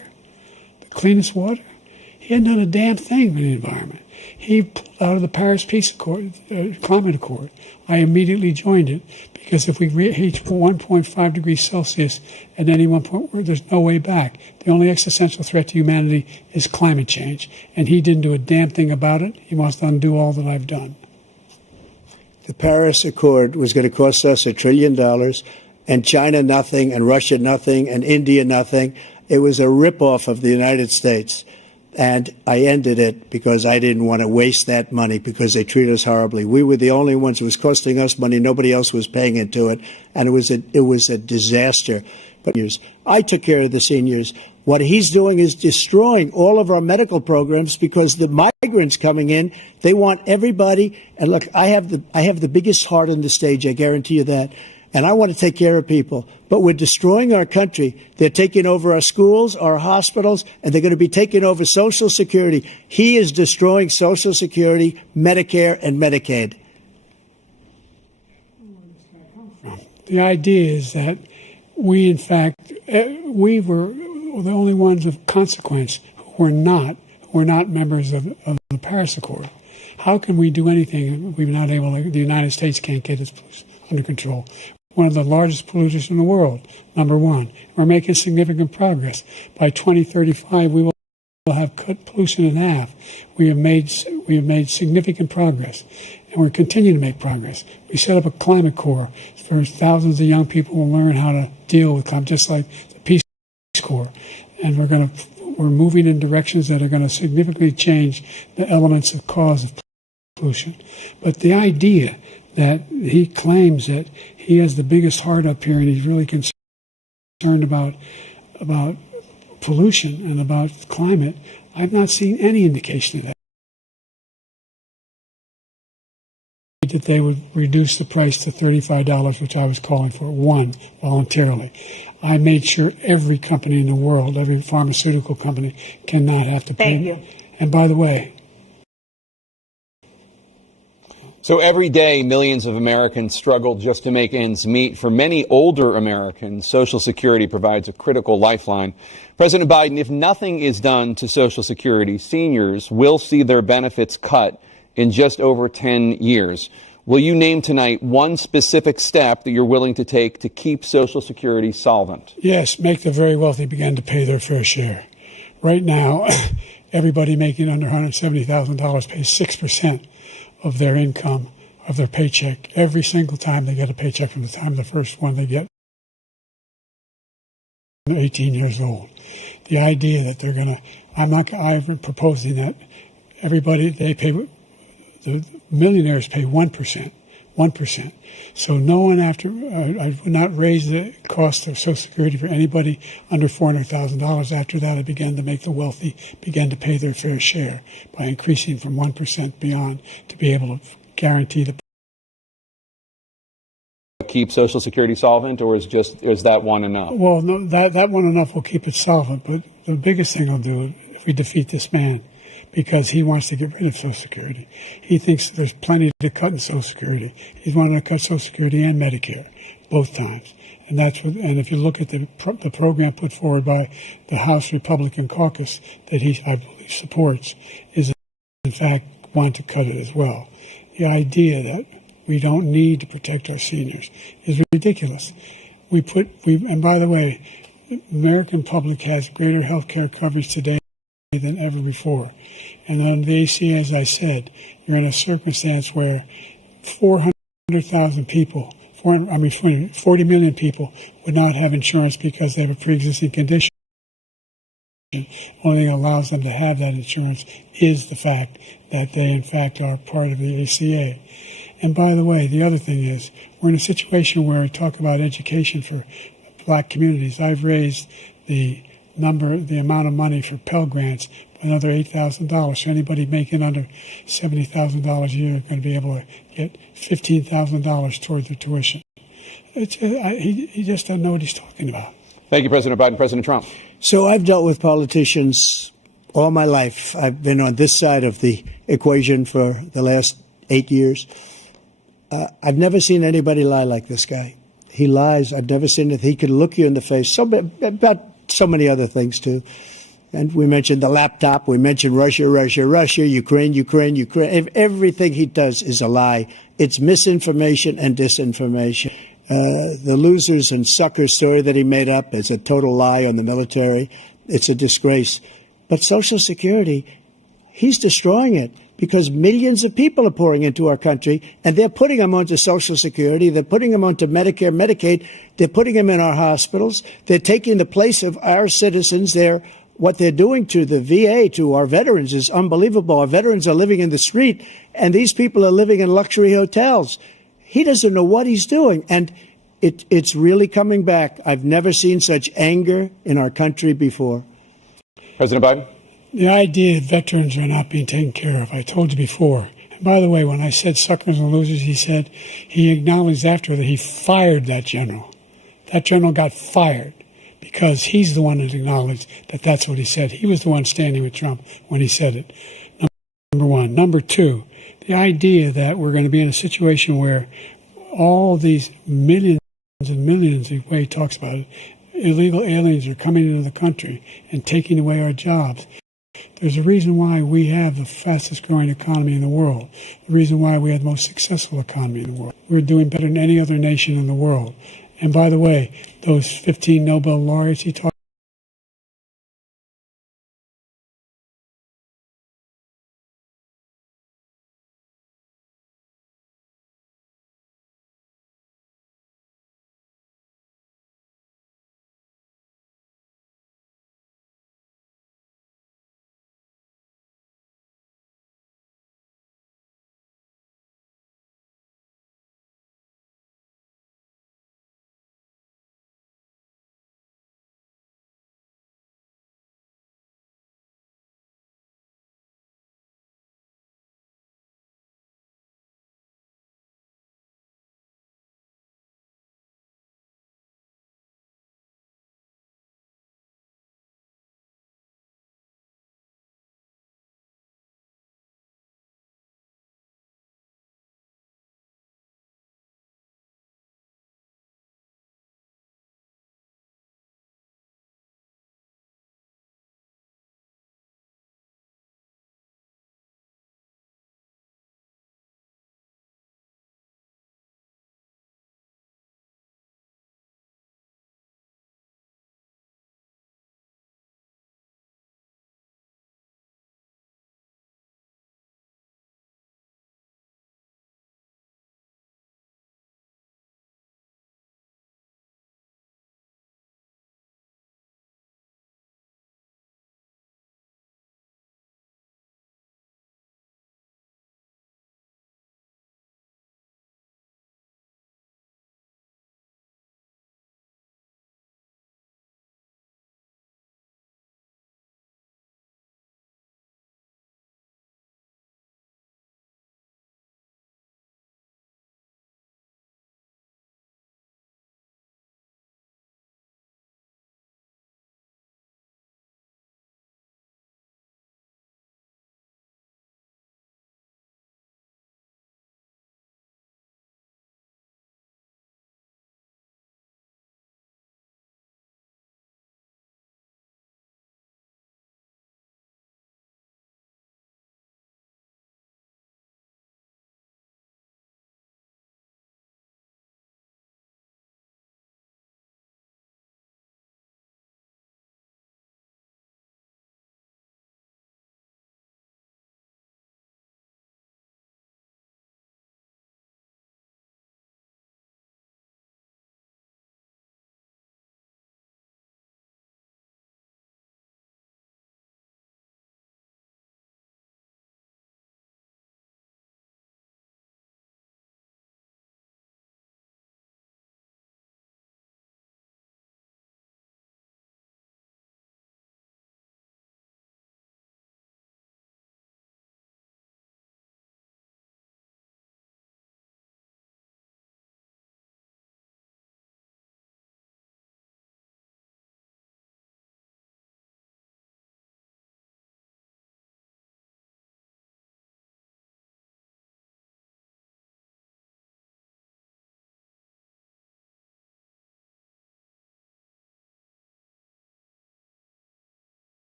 he hadn't done a damn thing for the environment. He pulled out of the Paris Climate Accord. I immediately joined it because if we reach 1.5 degrees Celsius at any one point, there's no way back. The only existential threat to humanity is climate change, and he didn't do a damn thing about it. He wants to undo all that I've done. The Paris Accord was going to cost us $1 trillion, and China nothing, and Russia nothing, and India nothing. It was a ripoff of the United States. And I ended it because I didn't want to waste that money because they treat us horribly. We were the only ones. It was costing us money. Nobody else was paying into it. And it was a disaster. But I took care of the seniors. What he's doing is destroying all of our medical programs because the migrants coming in, they want everybody. And look, I have the biggest heart on the stage. I guarantee you that. And I want to take care of people. But we're destroying our country. They're taking over our schools, our hospitals, and they're going to be taking over Social Security. He is destroying Social Security, Medicare, and Medicaid. The idea is that we, in fact, we were the only ones of consequence who were not members of the Paris Accord. How can we do anything if we're not able to, the United States can't get its under control? One of the largest polluters in the world, number one. We're making significant progress. By 2035, we will have cut pollution in half. We have made significant progress, and we're continuing to make progress. We set up a climate corps for thousands of young people to learn how to deal with climate, just like the Peace Corps. And we're moving in directions that are going to significantly change the elements of cause of pollution. But the idea that he claims that he has the biggest heart up here and he's really concerned about pollution and about climate. I've not seen any indication of that. That they would reduce the price to $35, which I was calling for, voluntarily. I made sure every company in the world, every pharmaceutical company, cannot have to pay. Thank you. And by the way, So every day, millions of Americans struggle just to make ends meet. For many older Americans, Social Security provides a critical lifeline. President Biden, if nothing is done to Social Security, seniors will see their benefits cut in just over 10 years. Will you name tonight one specific step that you're willing to take to keep Social Security solvent? yes, make the very wealthy begin to pay their fair share. Right now, everybody making under $170,000 pays 6% of their income, of their paycheck, every single time they get a paycheck from the time the first one they get 18 years old. The idea that they're going to, I'm proposing that everybody, the millionaires pay 1%. So no one I would not raise the cost of Social Security for anybody under $400,000. After that, I began to make the wealthy begin to pay their fair share by increasing from 1% beyond to be able to guarantee the. Keep Social Security solvent, or is that one enough? Well, no, that one enough will keep it solvent, but the biggest thing I'll do if we defeat this man, because he wants to get rid of Social Security. He thinks there's plenty to cut in Social Security. He's wanting to cut Social Security and Medicare both times. And and if you look at the program put forward by the House Republican caucus that I believe supports, is in fact want to cut it as well. The idea that we don't need to protect our seniors is ridiculous. And by the way, the American public has greater health care coverage today than ever before. And on the ACA, as I said, you're in a circumstance where 400,000 people, 40 million people would not have insurance because they have a pre-existing condition. The only thing that allows them to have that insurance is the fact that they, in fact, are part of the ACA. And by the way, the other thing is, we're in a situation where we talk about education for black communities. I've raised the amount of money for Pell Grants by another $8,000. So anybody making under $70,000 a year is going to be able to get $15,000 toward their tuition. He just doesn't know what he's talking about. Thank you, President Biden. President Trump. So I've dealt with politicians all my life. I've been on this side of the equation for the last 8 years. I've never seen anybody lie like this guy. He lies. I've never seen it. He could look you in the face about so many other things, too. And we mentioned the laptop. We mentioned Russia, Ukraine. Everything he does is a lie. It's misinformation and disinformation. The losers and suckers story that he made up is a total lie on the military. It's a disgrace. But Social Security, he's destroying it because millions of people are pouring into our country, and they're putting them onto Social Security. They're putting them onto Medicare, Medicaid. They're putting them in our hospitals. They're taking the place of our citizens. What they're doing to the VA, to our veterans, is unbelievable. Our veterans are living in the street, and these people are living in luxury hotels. He doesn't know what he's doing, and it's really coming back. I've never seen such anger in our country before. President Biden? The idea that veterans are not being taken care of, I told you before. And by the way, when I said suckers and losers, he acknowledged after that he fired that general. That general got fired because he's the one that acknowledged that that's what he said. He was the one standing with Trump when he said it. Number one. Number two, the idea that we're going to be in a situation where all these millions and millions, the way he talks about it, illegal aliens are coming into the country and taking away our jobs. There's a reason why we have the fastest growing economy in the world, the reason why we have the most successful economy in the world. We're doing better than any other nation in the world. And by the way, those 15 Nobel laureates he talked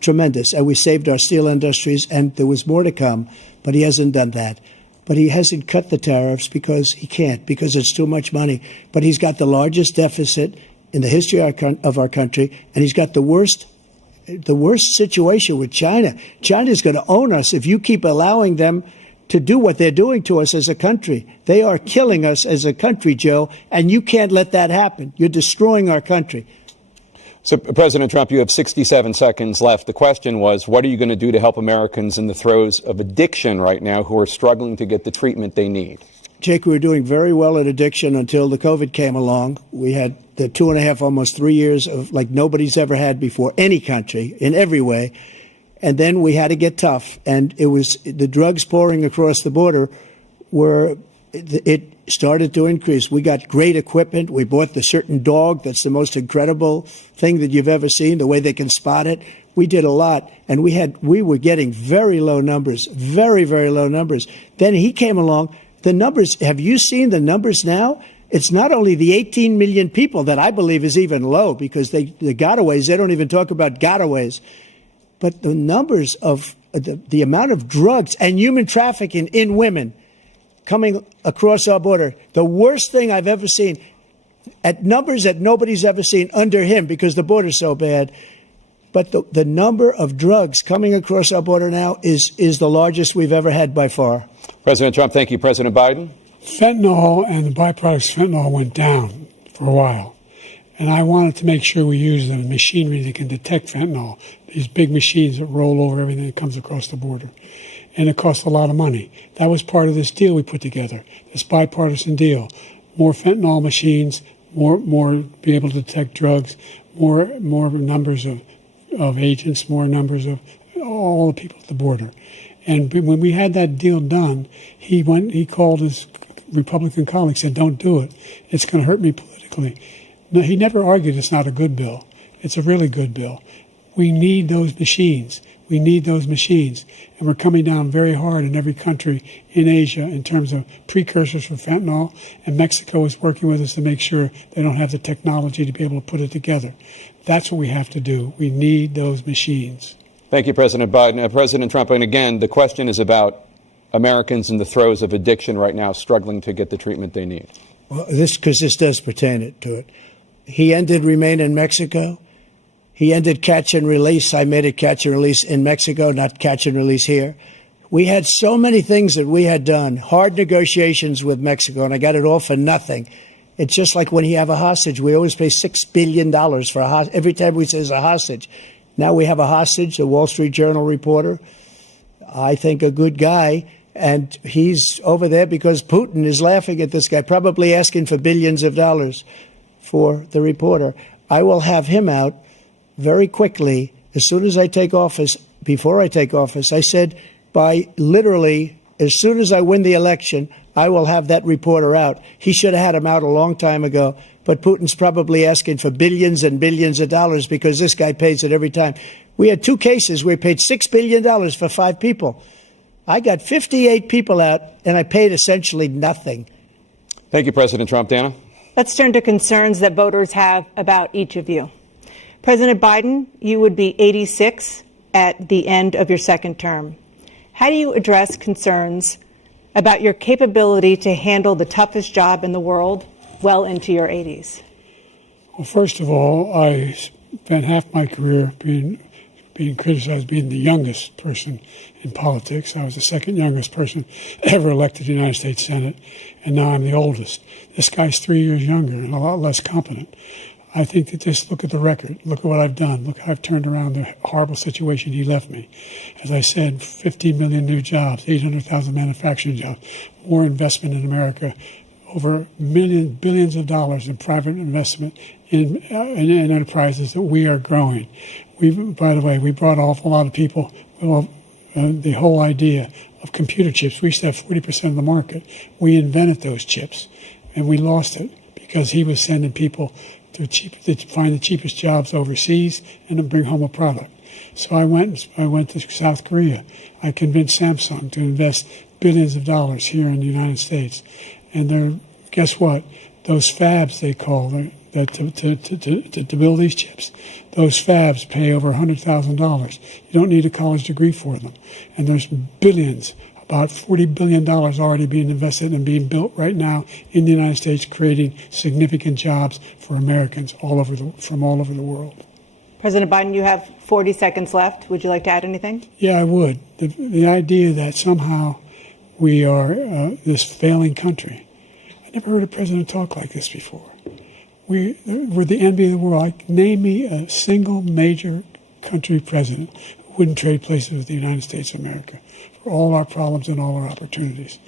tremendous. And we saved our steel industries, and there was more to come, but he hasn't done that. But he hasn't cut the tariffs because he can't, because it's too much money. But he's got the largest deficit in the history of our country, and he's got the worst situation with China. China's going to own us if you keep allowing them to do what they're doing to us as a country. They are killing us as a country, Joe, and you can't let that happen. You're destroying our country. So, President Trump, you have 67 seconds left. The question was, what are you going to do to help Americans in the throes of addiction right now who are struggling to get the treatment they need? Jake, we were doing very well at addiction until the COVID came along. We had the 2.5, almost 3 years of like nobody's ever had before, any country, in every way. And then we had to get tough. And it was the drugs pouring across the border it started to increase. We got great equipment. We bought the certain dog that's the most incredible thing that you've ever seen, the way they can spot it. We did a lot, and we were getting very low numbers, very, very low numbers. Then he came along. The numbers, have you seen the numbers now? It's not only the 18 million people that I believe is even low, because the gotaways, they don't even talk about gotaways. But the numbers of the amount of drugs and human trafficking in women coming across our border, the worst thing I've ever seen, at numbers that nobody's ever seen under him because the border's so bad. But the number of drugs coming across our border now is the largest we've ever had by far. President Trump, thank you. President Biden? Fentanyl and the byproducts of fentanyl went down for a while. And I wanted to make sure we use the machinery that can detect fentanyl, these big machines that roll over everything that comes across the border. And it costs a lot of money. That was part of this deal we put together, this bipartisan deal. More fentanyl machines, more be able to detect drugs, more numbers of agents, more numbers of all the people at the border. And when we had that deal done, he called his Republican colleagues, said, "Don't do it. It's going to hurt me politically." No, he never argued it's not a good bill. It's a really good bill. We need those machines. We need those machines. And we're coming down very hard in every country in Asia in terms of precursors for fentanyl. And Mexico is working with us to make sure they don't have the technology to be able to put it together. That's what we have to do. We need those machines. Thank you, President Biden. President Trump, and again, the question is about Americans in the throes of addiction right now struggling to get the treatment they need. Well, this does pertain to it. He ended Remain in Mexico. He ended catch and release. I made it catch and release in Mexico, not catch and release here. We had so many things that we had done, hard negotiations with Mexico, and I got it all for nothing. It's just like when you have a hostage. We always pay $6 billion for a hostage. Every time we say it's a hostage. Now we have a hostage, a Wall Street Journal reporter, I think a good guy, and he's over there because Putin is laughing at this guy, probably asking for billions of dollars for the reporter. I will have him out very quickly as soon as I take office. Before I take office, I said by literally as soon as I win the election, I will have that reporter out. He should have had him out a long time ago. But Putin's probably asking for billions and billions of dollars because this guy pays it every time. We had 2 cases where he paid $6 billion for 5 people. I got 58 people out, and I paid essentially nothing. Thank you, President Trump. Dana? Let's turn to concerns that voters have about each of you. President Biden, you would be 86 at the end of your second term. How do you address concerns about your capability to handle the toughest job in the world well into your 80s? Well, first of all, I spent half my career being criticized being the youngest person in politics. I was the second youngest person ever elected to the United States Senate, and now I'm the oldest. This guy's 3 years younger and a lot less competent. I think that just look at the record. Look at what I've done. Look how I've turned around the horrible situation he left me. As I said, 15 million new jobs, 800,000 manufacturing jobs, more investment in America, over billions of dollars in private investment in enterprises that we are growing. By the way, we brought an awful lot of people. Well, the whole idea of computer chips, we used to have 40% of the market. We invented those chips, and we lost it because he was sending people to find the cheapest jobs overseas and to bring home a product. So I went to South Korea. I convinced Samsung to invest billions of dollars here in the United States. And guess what? Those fabs, they call, to build these chips. Those fabs pay over $100,000. You don't need a college degree for them. And there's billions, about $40 billion already being invested and being built right now in the United States, creating significant jobs for Americans from all over the world. President Biden, you have 40 seconds left. Would you like to add anything? Yeah, I would. The idea that somehow we are this failing country. I never heard a president talk like this before. We're the envy of the world. Name me a single major country president who wouldn't trade places with the United States of America for all our problems and all our opportunities.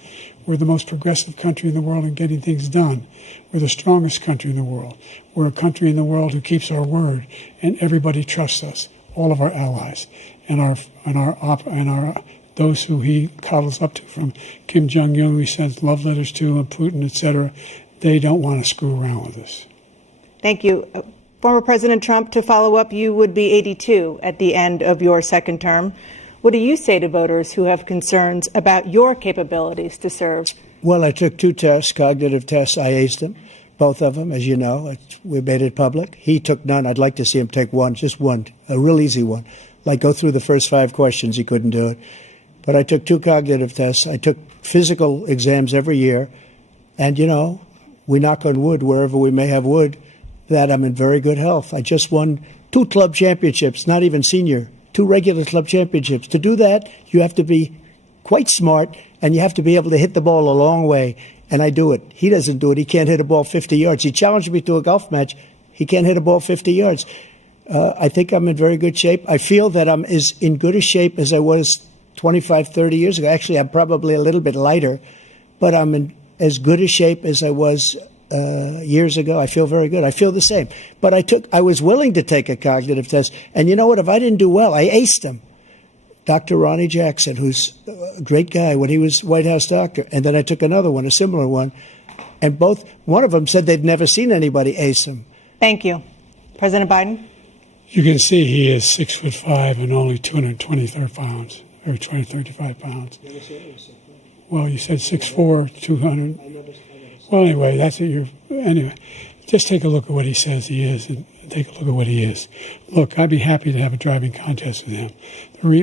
We're the most progressive country in the world in getting things done. We're the strongest country in the world. We're a country in the world who keeps our word, and everybody trusts us. All of our allies and those who he coddles up to, from Kim Jong-un, who he sends love letters to, and Putin, etc. They don't want to screw around with us. Thank you. Former President Trump, to follow up, you would be 82 at the end of your second term. What do you say to voters who have concerns about your capabilities to serve? Well, I took 2 tests, cognitive tests. I aced them, both of them, as you know. We made it public. He took none. I'd like to see him take one, just one, a real easy one. Like go through the first 5 questions. He couldn't do it. But I took 2 cognitive tests. I took physical exams every year. And, you know, we knock on wood wherever we may have wood, that I'm in very good health. I just won 2 club championships, not even senior, 2 regular club championships. To do that, you have to be quite smart, and you have to be able to hit the ball a long way. And I do it. He doesn't do it. He can't hit a ball 50 yards. He challenged me to a golf match. He can't hit a ball 50 yards. I think I'm in very good shape. I feel that I'm as in good a shape as I was 25, 30 years ago. Actually, I'm probably a little bit lighter, but I'm in as good a shape as I was years ago. I feel very good. I feel the same. But I was willing to take a cognitive test. And you know what? If I didn't do well, I aced him. Dr. Ronnie Jackson, who's a great guy when he was White House doctor. And then I took another one, a similar one. And one of them said they'd never seen anybody ace him. Thank you. President Biden? You can see he is 6'5" and only 223 pounds, or 235 pounds. Well, you said 6'4", 200. Well, anyway, that's what anyway, just take a look at what he says he is, and take a look at what he is. Look, I'd be happy to have a driving contest with him.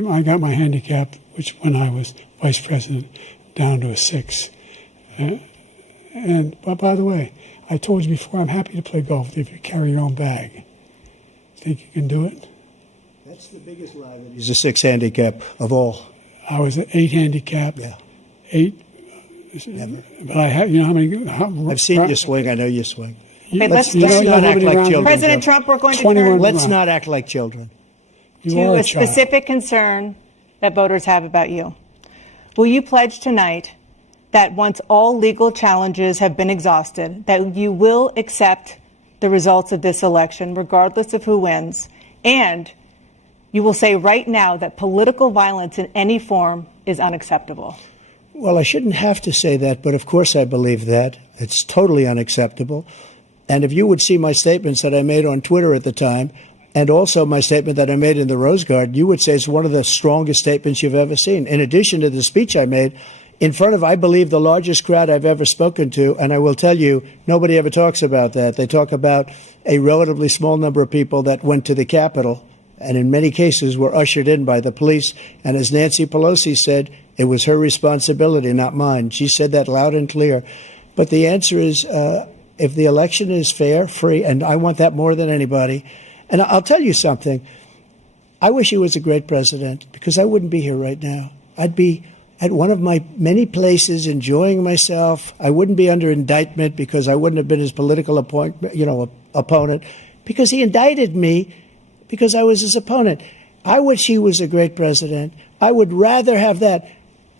I got my handicap, which when I was vice president, down to a 6. But by the way, I told you before, I'm happy to play golf if you carry your own bag. Think you can do it? That's the biggest lie that he's a 6 handicap of all. I was an 8 handicap. Yeah. 8. Never. But I have, you know how many? I've seen you swing. I know you swing. Okay, let's not act like children. President Trump, we're going to 21 turn Let's not act like children. to a specific concern that voters have about you. Will you pledge tonight that once all legal challenges have been exhausted, that you will accept the results of this election, regardless of who wins, and you will say right now that political violence in any form is unacceptable? Well, I shouldn't have to say that, but of course I believe that. It's totally unacceptable. And if you would see my statements that I made on Twitter at the time, and also my statement that I made in the Rose Garden, you would say it's one of the strongest statements you've ever seen. In addition to the speech I made in front of, I believe, the largest crowd I've ever spoken to, and I will tell you, nobody ever talks about that. They talk about a relatively small number of people that went to the Capitol, and in many cases were ushered in by the police. And as Nancy Pelosi said, it was her responsibility, not mine. She said that loud and clear. But the answer is, if the election is fair, free, and I want that more than anybody. And I'll tell you something. I wish he was a great president, because I wouldn't be here right now. I'd be at one of my many places enjoying myself. I wouldn't be under indictment because I wouldn't have been his political opponent, because he indicted me because I was his opponent. I wish he was a great president. I would rather have that.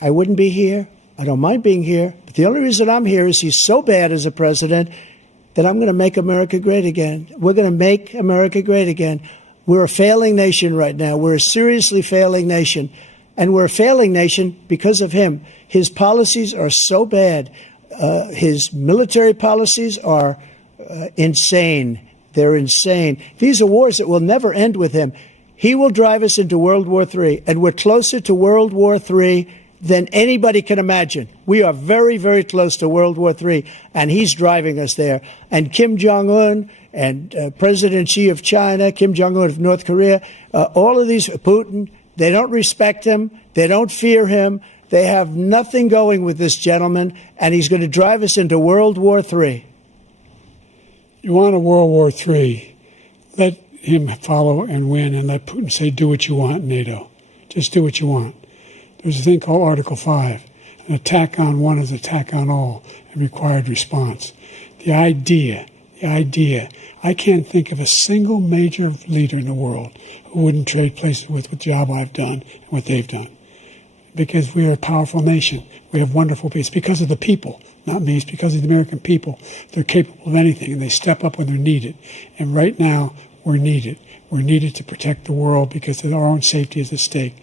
I wouldn't be here. I don't mind being here. But the only reason I'm here is he's so bad as a president that I'm going to make America great again. We're going to make America great again. We're a failing nation right now. We're a seriously failing nation. And we're a failing nation because of him. His policies are so bad. His military policies are insane. They're insane. These are wars that will never end with him. He will drive us into World War III, and we're closer to World War III than anybody can imagine. We are very, very close to World War III, and he's driving us there. And Kim Jong-un and President Xi of China, Kim Jong-un of North Korea, all of these, Putin, they don't respect him. They don't fear him. They have nothing going with this gentleman, and he's going to drive us into World War III. You want a World War III, let him follow and win, and let Putin say, do what you want, NATO. Just do what you want. There's a thing called Article 5. An attack on one is an attack on all, a required response. The idea, I can't think of a single major leader in the world who wouldn't trade places with the job I've done and what they've done. Because we are a powerful nation. We have wonderful people. It's because of the people, not me. It's because of the American people. They're capable of anything, and they step up when they're needed. And right now, we're needed. We're needed to protect the world because our own safety is at stake.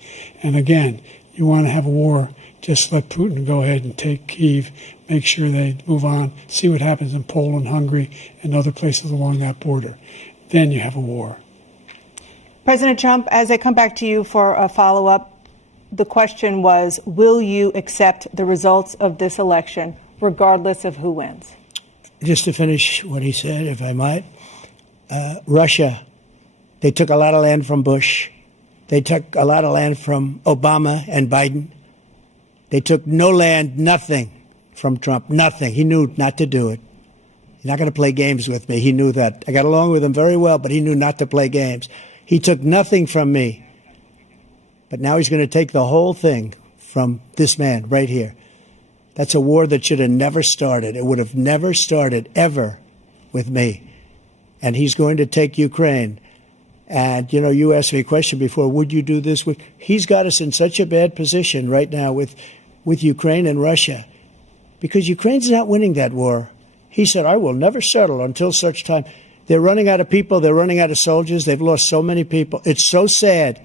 And again, you want to have a war, just let Putin go ahead and take Kyiv, make sure they move on, see what happens in Poland, Hungary, and other places along that border. Then you have a war. President Trump, as I come back to you for a follow-up, the question was, will you accept the results of this election, regardless of who wins? Just to finish what he said, if I might, Russia, they took a lot of land from Bush. They took a lot of land from Obama and Biden. They took no land, nothing from Trump, nothing. He knew not to do it. He's not going to play games with me. He knew that. I got along with him very well, but he knew not to play games. He took nothing from me. But now he's going to take the whole thing from this man right here. That's a war that should have never started. It would have never started ever with me. And he's going to take Ukraine. And, you know, you asked me a question before, would you do this? He's got us in such a bad position right now with Ukraine and Russia because Ukraine's not winning that war. He said, I will never settle until such time. They're running out of people. They're running out of soldiers. They've lost so many people. It's so sad.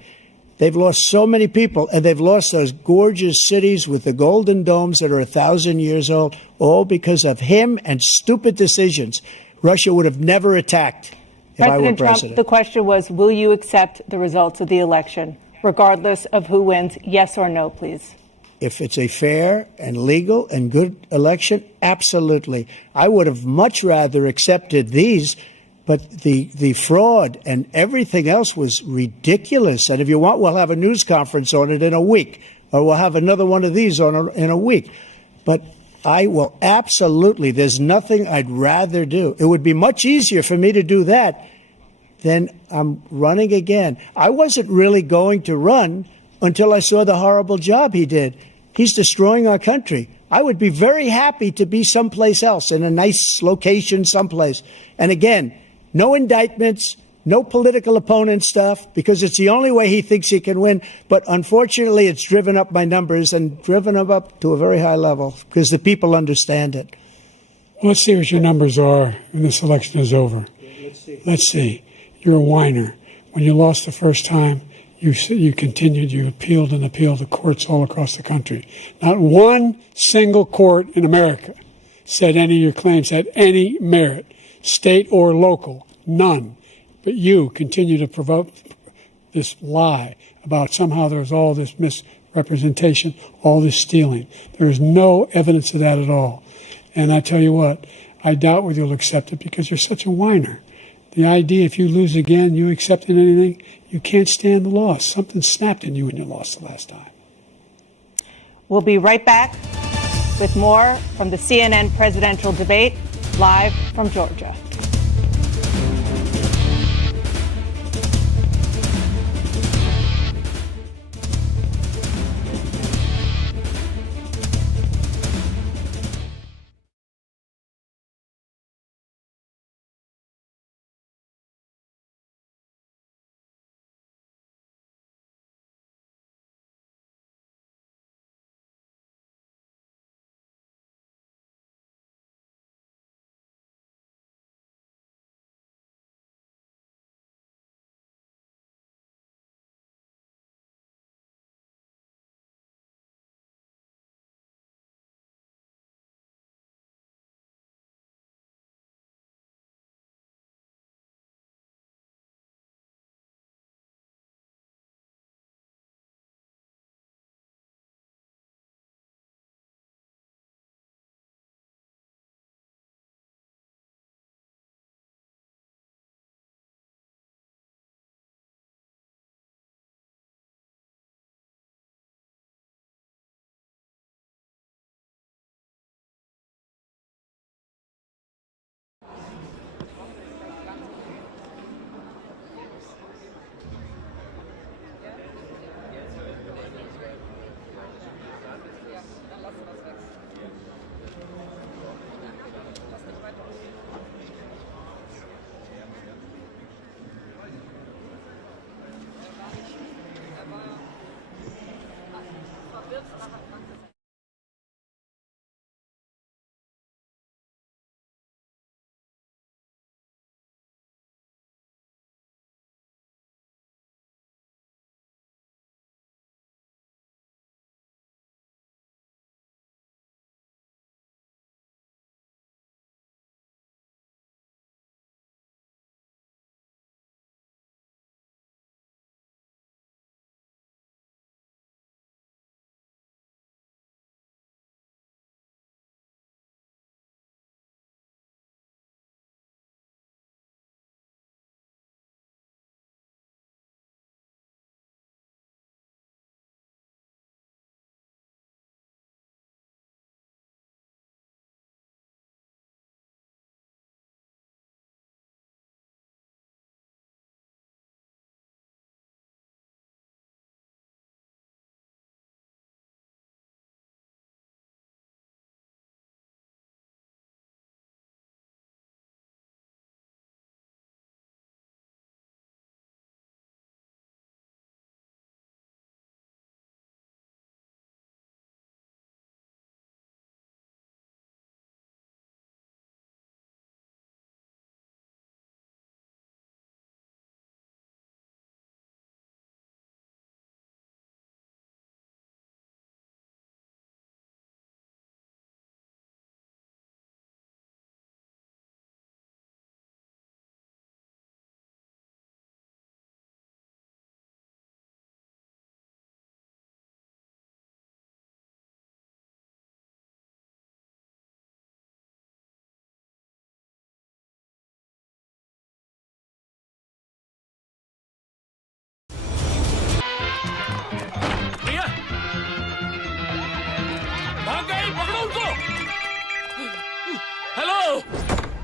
They've lost so many people, and they've lost those gorgeous cities with the golden domes that are 1,000 years old, all because of him and stupid decisions. Russia would have never attacked if I were President Trump, the question was, will you accept the results of the election, regardless of who wins? Yes or no, please. If it's a fair and legal and good election, absolutely. I would have much rather accepted these, but the fraud and everything else was ridiculous. And if you want, we'll have a news conference on it in a week, or we'll have another one of these in a week. But I will absolutely, there's nothing I'd rather do. It would be much easier for me to do that than I'm running again. I wasn't really going to run until I saw the horrible job he did. He's destroying our country. I would be very happy to be someplace else, in a nice location someplace. And again, no indictments, no political opponent stuff, because it's the only way he thinks he can win. But unfortunately, it's driven up my numbers and driven them up to a very high level because the people understand it. Well, let's see what your numbers are when this election is over. Let's see. You're a whiner. When you lost the first time, you continued, you appealed and appealed to courts all across the country. Not one single court in America said any of your claims had any merit, state or local, none. But you continue to provoke this lie about somehow there's all this misrepresentation, all this stealing. There is no evidence of that at all. And I tell you what, I doubt whether you'll accept it because you're such a whiner. The idea if you lose again, you accepting anything, you can't stand the loss. Something snapped in you when you lost the last time. We'll be right back with more from the CNN presidential debate, live from Georgia.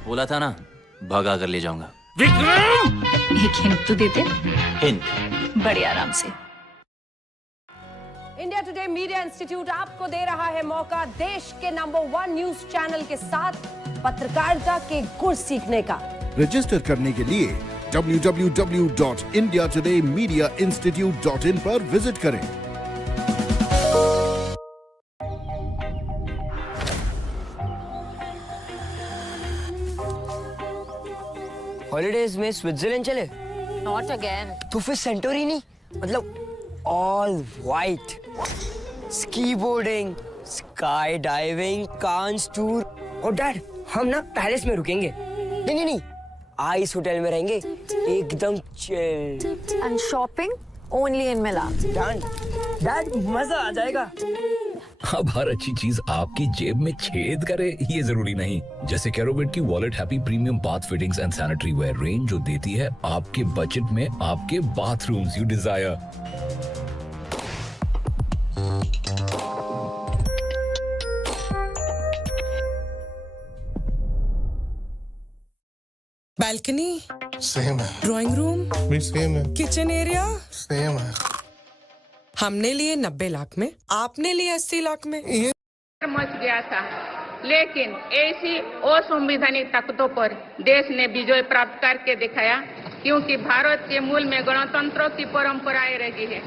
बोला था ना, भगा कर ले जाऊंगा। विक्रम! एक hint तो देते। हिंट? बड़े आराम से। इंडिया टुडे मीडिया इंस्टीट्यूट आपको दे रहा है मौका देश के नंबर 1 न्यूज चैनल के साथ पत्रकारिता के गुर सीखने का। रजिस्टर करने के लिए www.indiatodayMediaInstitute.in पर विजिट करें। हॉलिडेज में स्विट्जरलैंड चले? Not again. तो फिर सेंटोरिनी, मतलब all white, ski boarding, sky diving, Cannes tour. और डैड, हम ना पैलेस में रुकेंगे। नहीं, आइस होटल में रहेंगे, एकदम chill. And shopping only in Milan. Dad मजा आ जाएगा। अब हर अच्छी चीज आपकी जेब में छेद करे ये जरूरी नहीं। जैसे कैरोबेट की wallet happy premium bath fittings and sanitary ware range, जो देती है आपके बजट में आपके bathrooms you desire. Balcony same है, ड्राइंग रूम भी सेम है, किचन एरिया सेम है। हमने लिए 90 लाख में, आपने लिए 80 लाख में। ये मच गया था, लेकिन ऐसी असंवैधानिक ताकतों पर देश ने विजय प्राप्त करके दिखाया, क्योंकि भारत के मूल में गणतंत्र की परंपराएं रही है।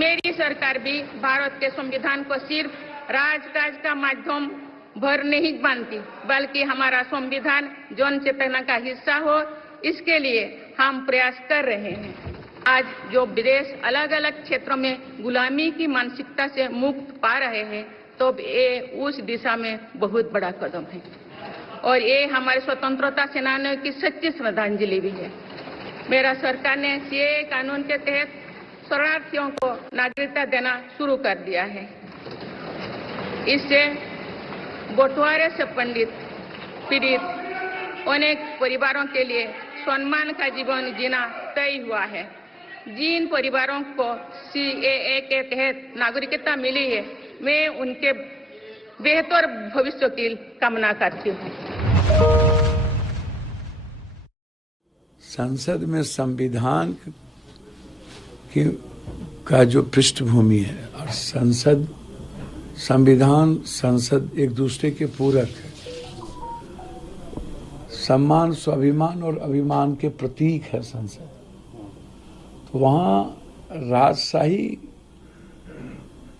मेरी सरकार भी भारत के संविधान को सिर्फ राजकाज का माध्यम भर नहीं मानती, बल्कि हमारा संविधान जन चेतना का हिस्सा हो, इसके लिए हम प्रयास कर रहे हैं। आज जो विदेश अलग अलग क्षेत्रों में गुलामी की मानसिकता से मुक्त पा रहे हैं, तो ये उस दिशा में बहुत बड़ा कदम है और ये हमारे स्वतंत्रता सेनानियों की सच्ची श्रद्धांजलि भी है। मेरा सरकार ने सीएए कानून के तहत शरणार्थियों को नागरिकता देना शुरू कर दिया है। इससे बंटवारे से पीड़ित अनेक परिवारों के लिए सम्मान का जीवन जीना तय हुआ है। जिन परिवारों को सीएए के तहत नागरिकता मिली है, मैं उनके बेहतर भविष्य की कामना करती हूँ। संसद में संविधान का जो पृष्ठभूमि है और संविधान संसद एक दूसरे के पूरक है। सम्मान, स्वाभिमान और अभिमान के प्रतीक है संसद। तो वहाँ राजशाही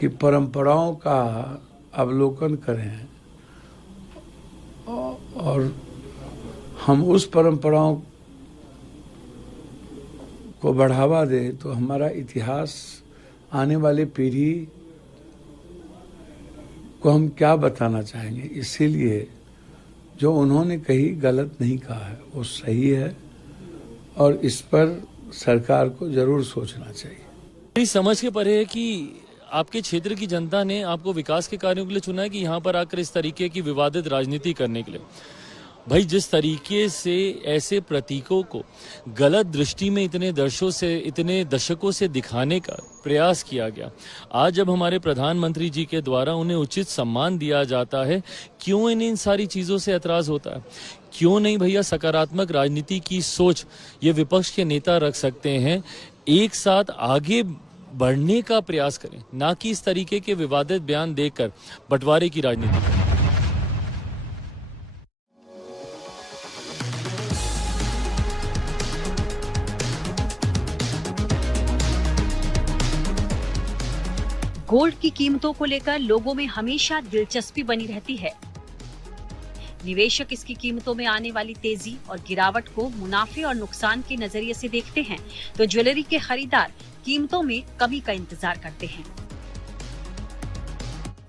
की परंपराओं का अवलोकन करें और हम उस परंपराओं को बढ़ावा दें, तो हमारा इतिहास आने वाली पीढ़ी को हम क्या बताना चाहेंगे। इसीलिए जो उन्होंने कही गलत नहीं कहा है, वो सही है और इस पर सरकार को जरूर सोचना चाहिए। मेरी समझ के परे है कि आपके क्षेत्र की जनता ने आपको विकास के कार्यों के लिए चुना है कि यहाँ पर आकर इस तरीके की विवादित राजनीति करने के लिए। भाई, जिस तरीके से ऐसे प्रतीकों को गलत दृष्टि में इतने दशकों से दिखाने का प्रयास किया गया, आज जब हमारे प्रधानमंत्री जी के द्वारा उन्हें उचित सम्मान दिया जाता है, क्यों इन्हें इन सारी चीज़ों से एतराज़ होता है? क्यों नहीं भैया सकारात्मक राजनीति की सोच ये विपक्ष के नेता रख सकते हैं, एक साथ आगे बढ़ने का प्रयास करें, ना कि इस तरीके के विवादित बयान देकर बंटवारे की राजनीति करें। गोल्ड की कीमतों को लेकर लोगों में हमेशा दिलचस्पी बनी रहती है। निवेशक इसकी कीमतों में आने वाली तेजी और गिरावट को मुनाफे और नुकसान के नजरिए से देखते हैं, तो ज्वेलरी के खरीदार कीमतों में कमी का इंतजार करते हैं।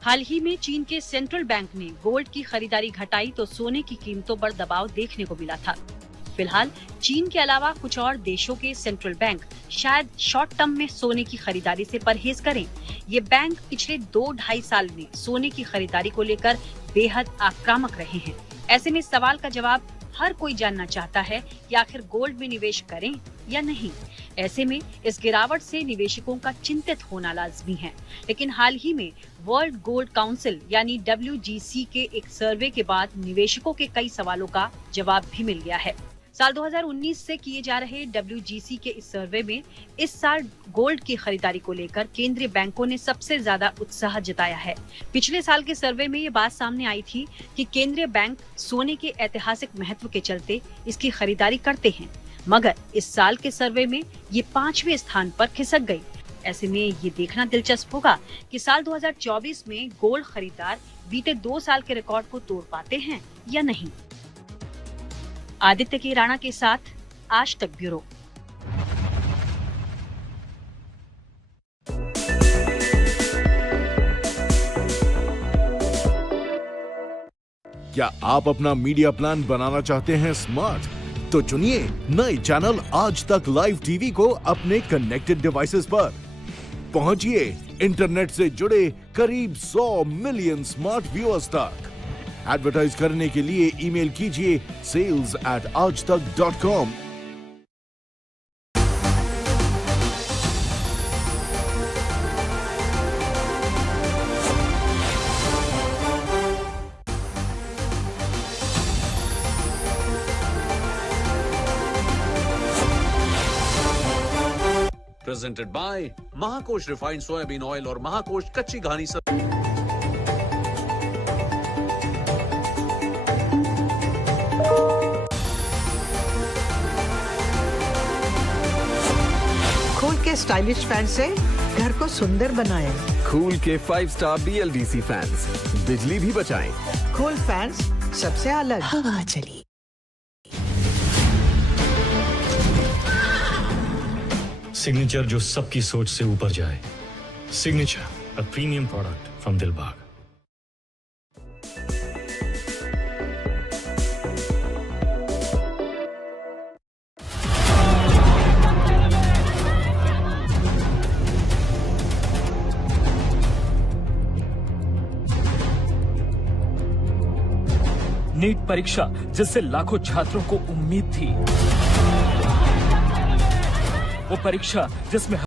हाल ही में चीन के सेंट्रल बैंक ने गोल्ड की खरीदारी घटाई तो सोने की कीमतों पर दबाव देखने को मिला था। फिलहाल चीन के अलावा कुछ और देशों के सेंट्रल बैंक शायद शॉर्ट टर्म में सोने की खरीदारी से परहेज करें। ये बैंक पिछले 2-2.5 साल में सोने की खरीदारी को लेकर बेहद आक्रामक रहे हैं। ऐसे में सवाल का जवाब हर कोई जानना चाहता है कि आखिर गोल्ड में निवेश करें या नहीं। ऐसे में इस गिरावट से निवेशकों का चिंतित होना लाजमी है। लेकिन हाल ही में वर्ल्ड गोल्ड काउंसिल यानी WGC के एक सर्वे के बाद निवेशकों के कई सवालों का जवाब भी मिल गया है। साल 2019 से किए जा रहे WGC के इस सर्वे में इस साल गोल्ड की खरीदारी को लेकर केंद्रीय बैंकों ने सबसे ज्यादा उत्साह जताया है। पिछले साल के सर्वे में ये बात सामने आई थी कि केंद्रीय बैंक सोने के ऐतिहासिक महत्व के चलते इसकी खरीदारी करते हैं, मगर इस साल के सर्वे में ये 5वें स्थान पर खिसक गई। ऐसे में ये देखना दिलचस्प होगा कि साल 2024 में गोल्ड खरीदार बीते 2 साल के रिकॉर्ड को तोड़ पाते हैं या नहीं। आदित्य के राणा के साथ आज तक ब्यूरो। क्या आप अपना मीडिया प्लान बनाना चाहते हैं स्मार्ट? तो चुनिए नए चैनल आज तक लाइव टीवी को अपने कनेक्टेड डिवाइसेस पर। पहुंचिए इंटरनेट से जुड़े करीब 100 मिलियन स्मार्ट व्यूअर्स तक। एडवर्टाइज करने के लिए ईमेल कीजिए sales@aajtak.com। Presented by Mahakosh refined soybean oil और महाकोश कच्ची घानी सब। खूल के स्टाइलिश फैन से घर को सुंदर बनाएं। खूल के 5 स्टार BLDC फैंस, बिजली भी बचाएं। खूल फैंस सबसे अलग। हवा चली। सिग्नेचर जो सबकी सोच से ऊपर जाए। Signature, a premium product from Dilbagh. NEET परीक्षा जिससे लाखों छात्रों को उम्मीद थी, वो परीक्षा जिसमें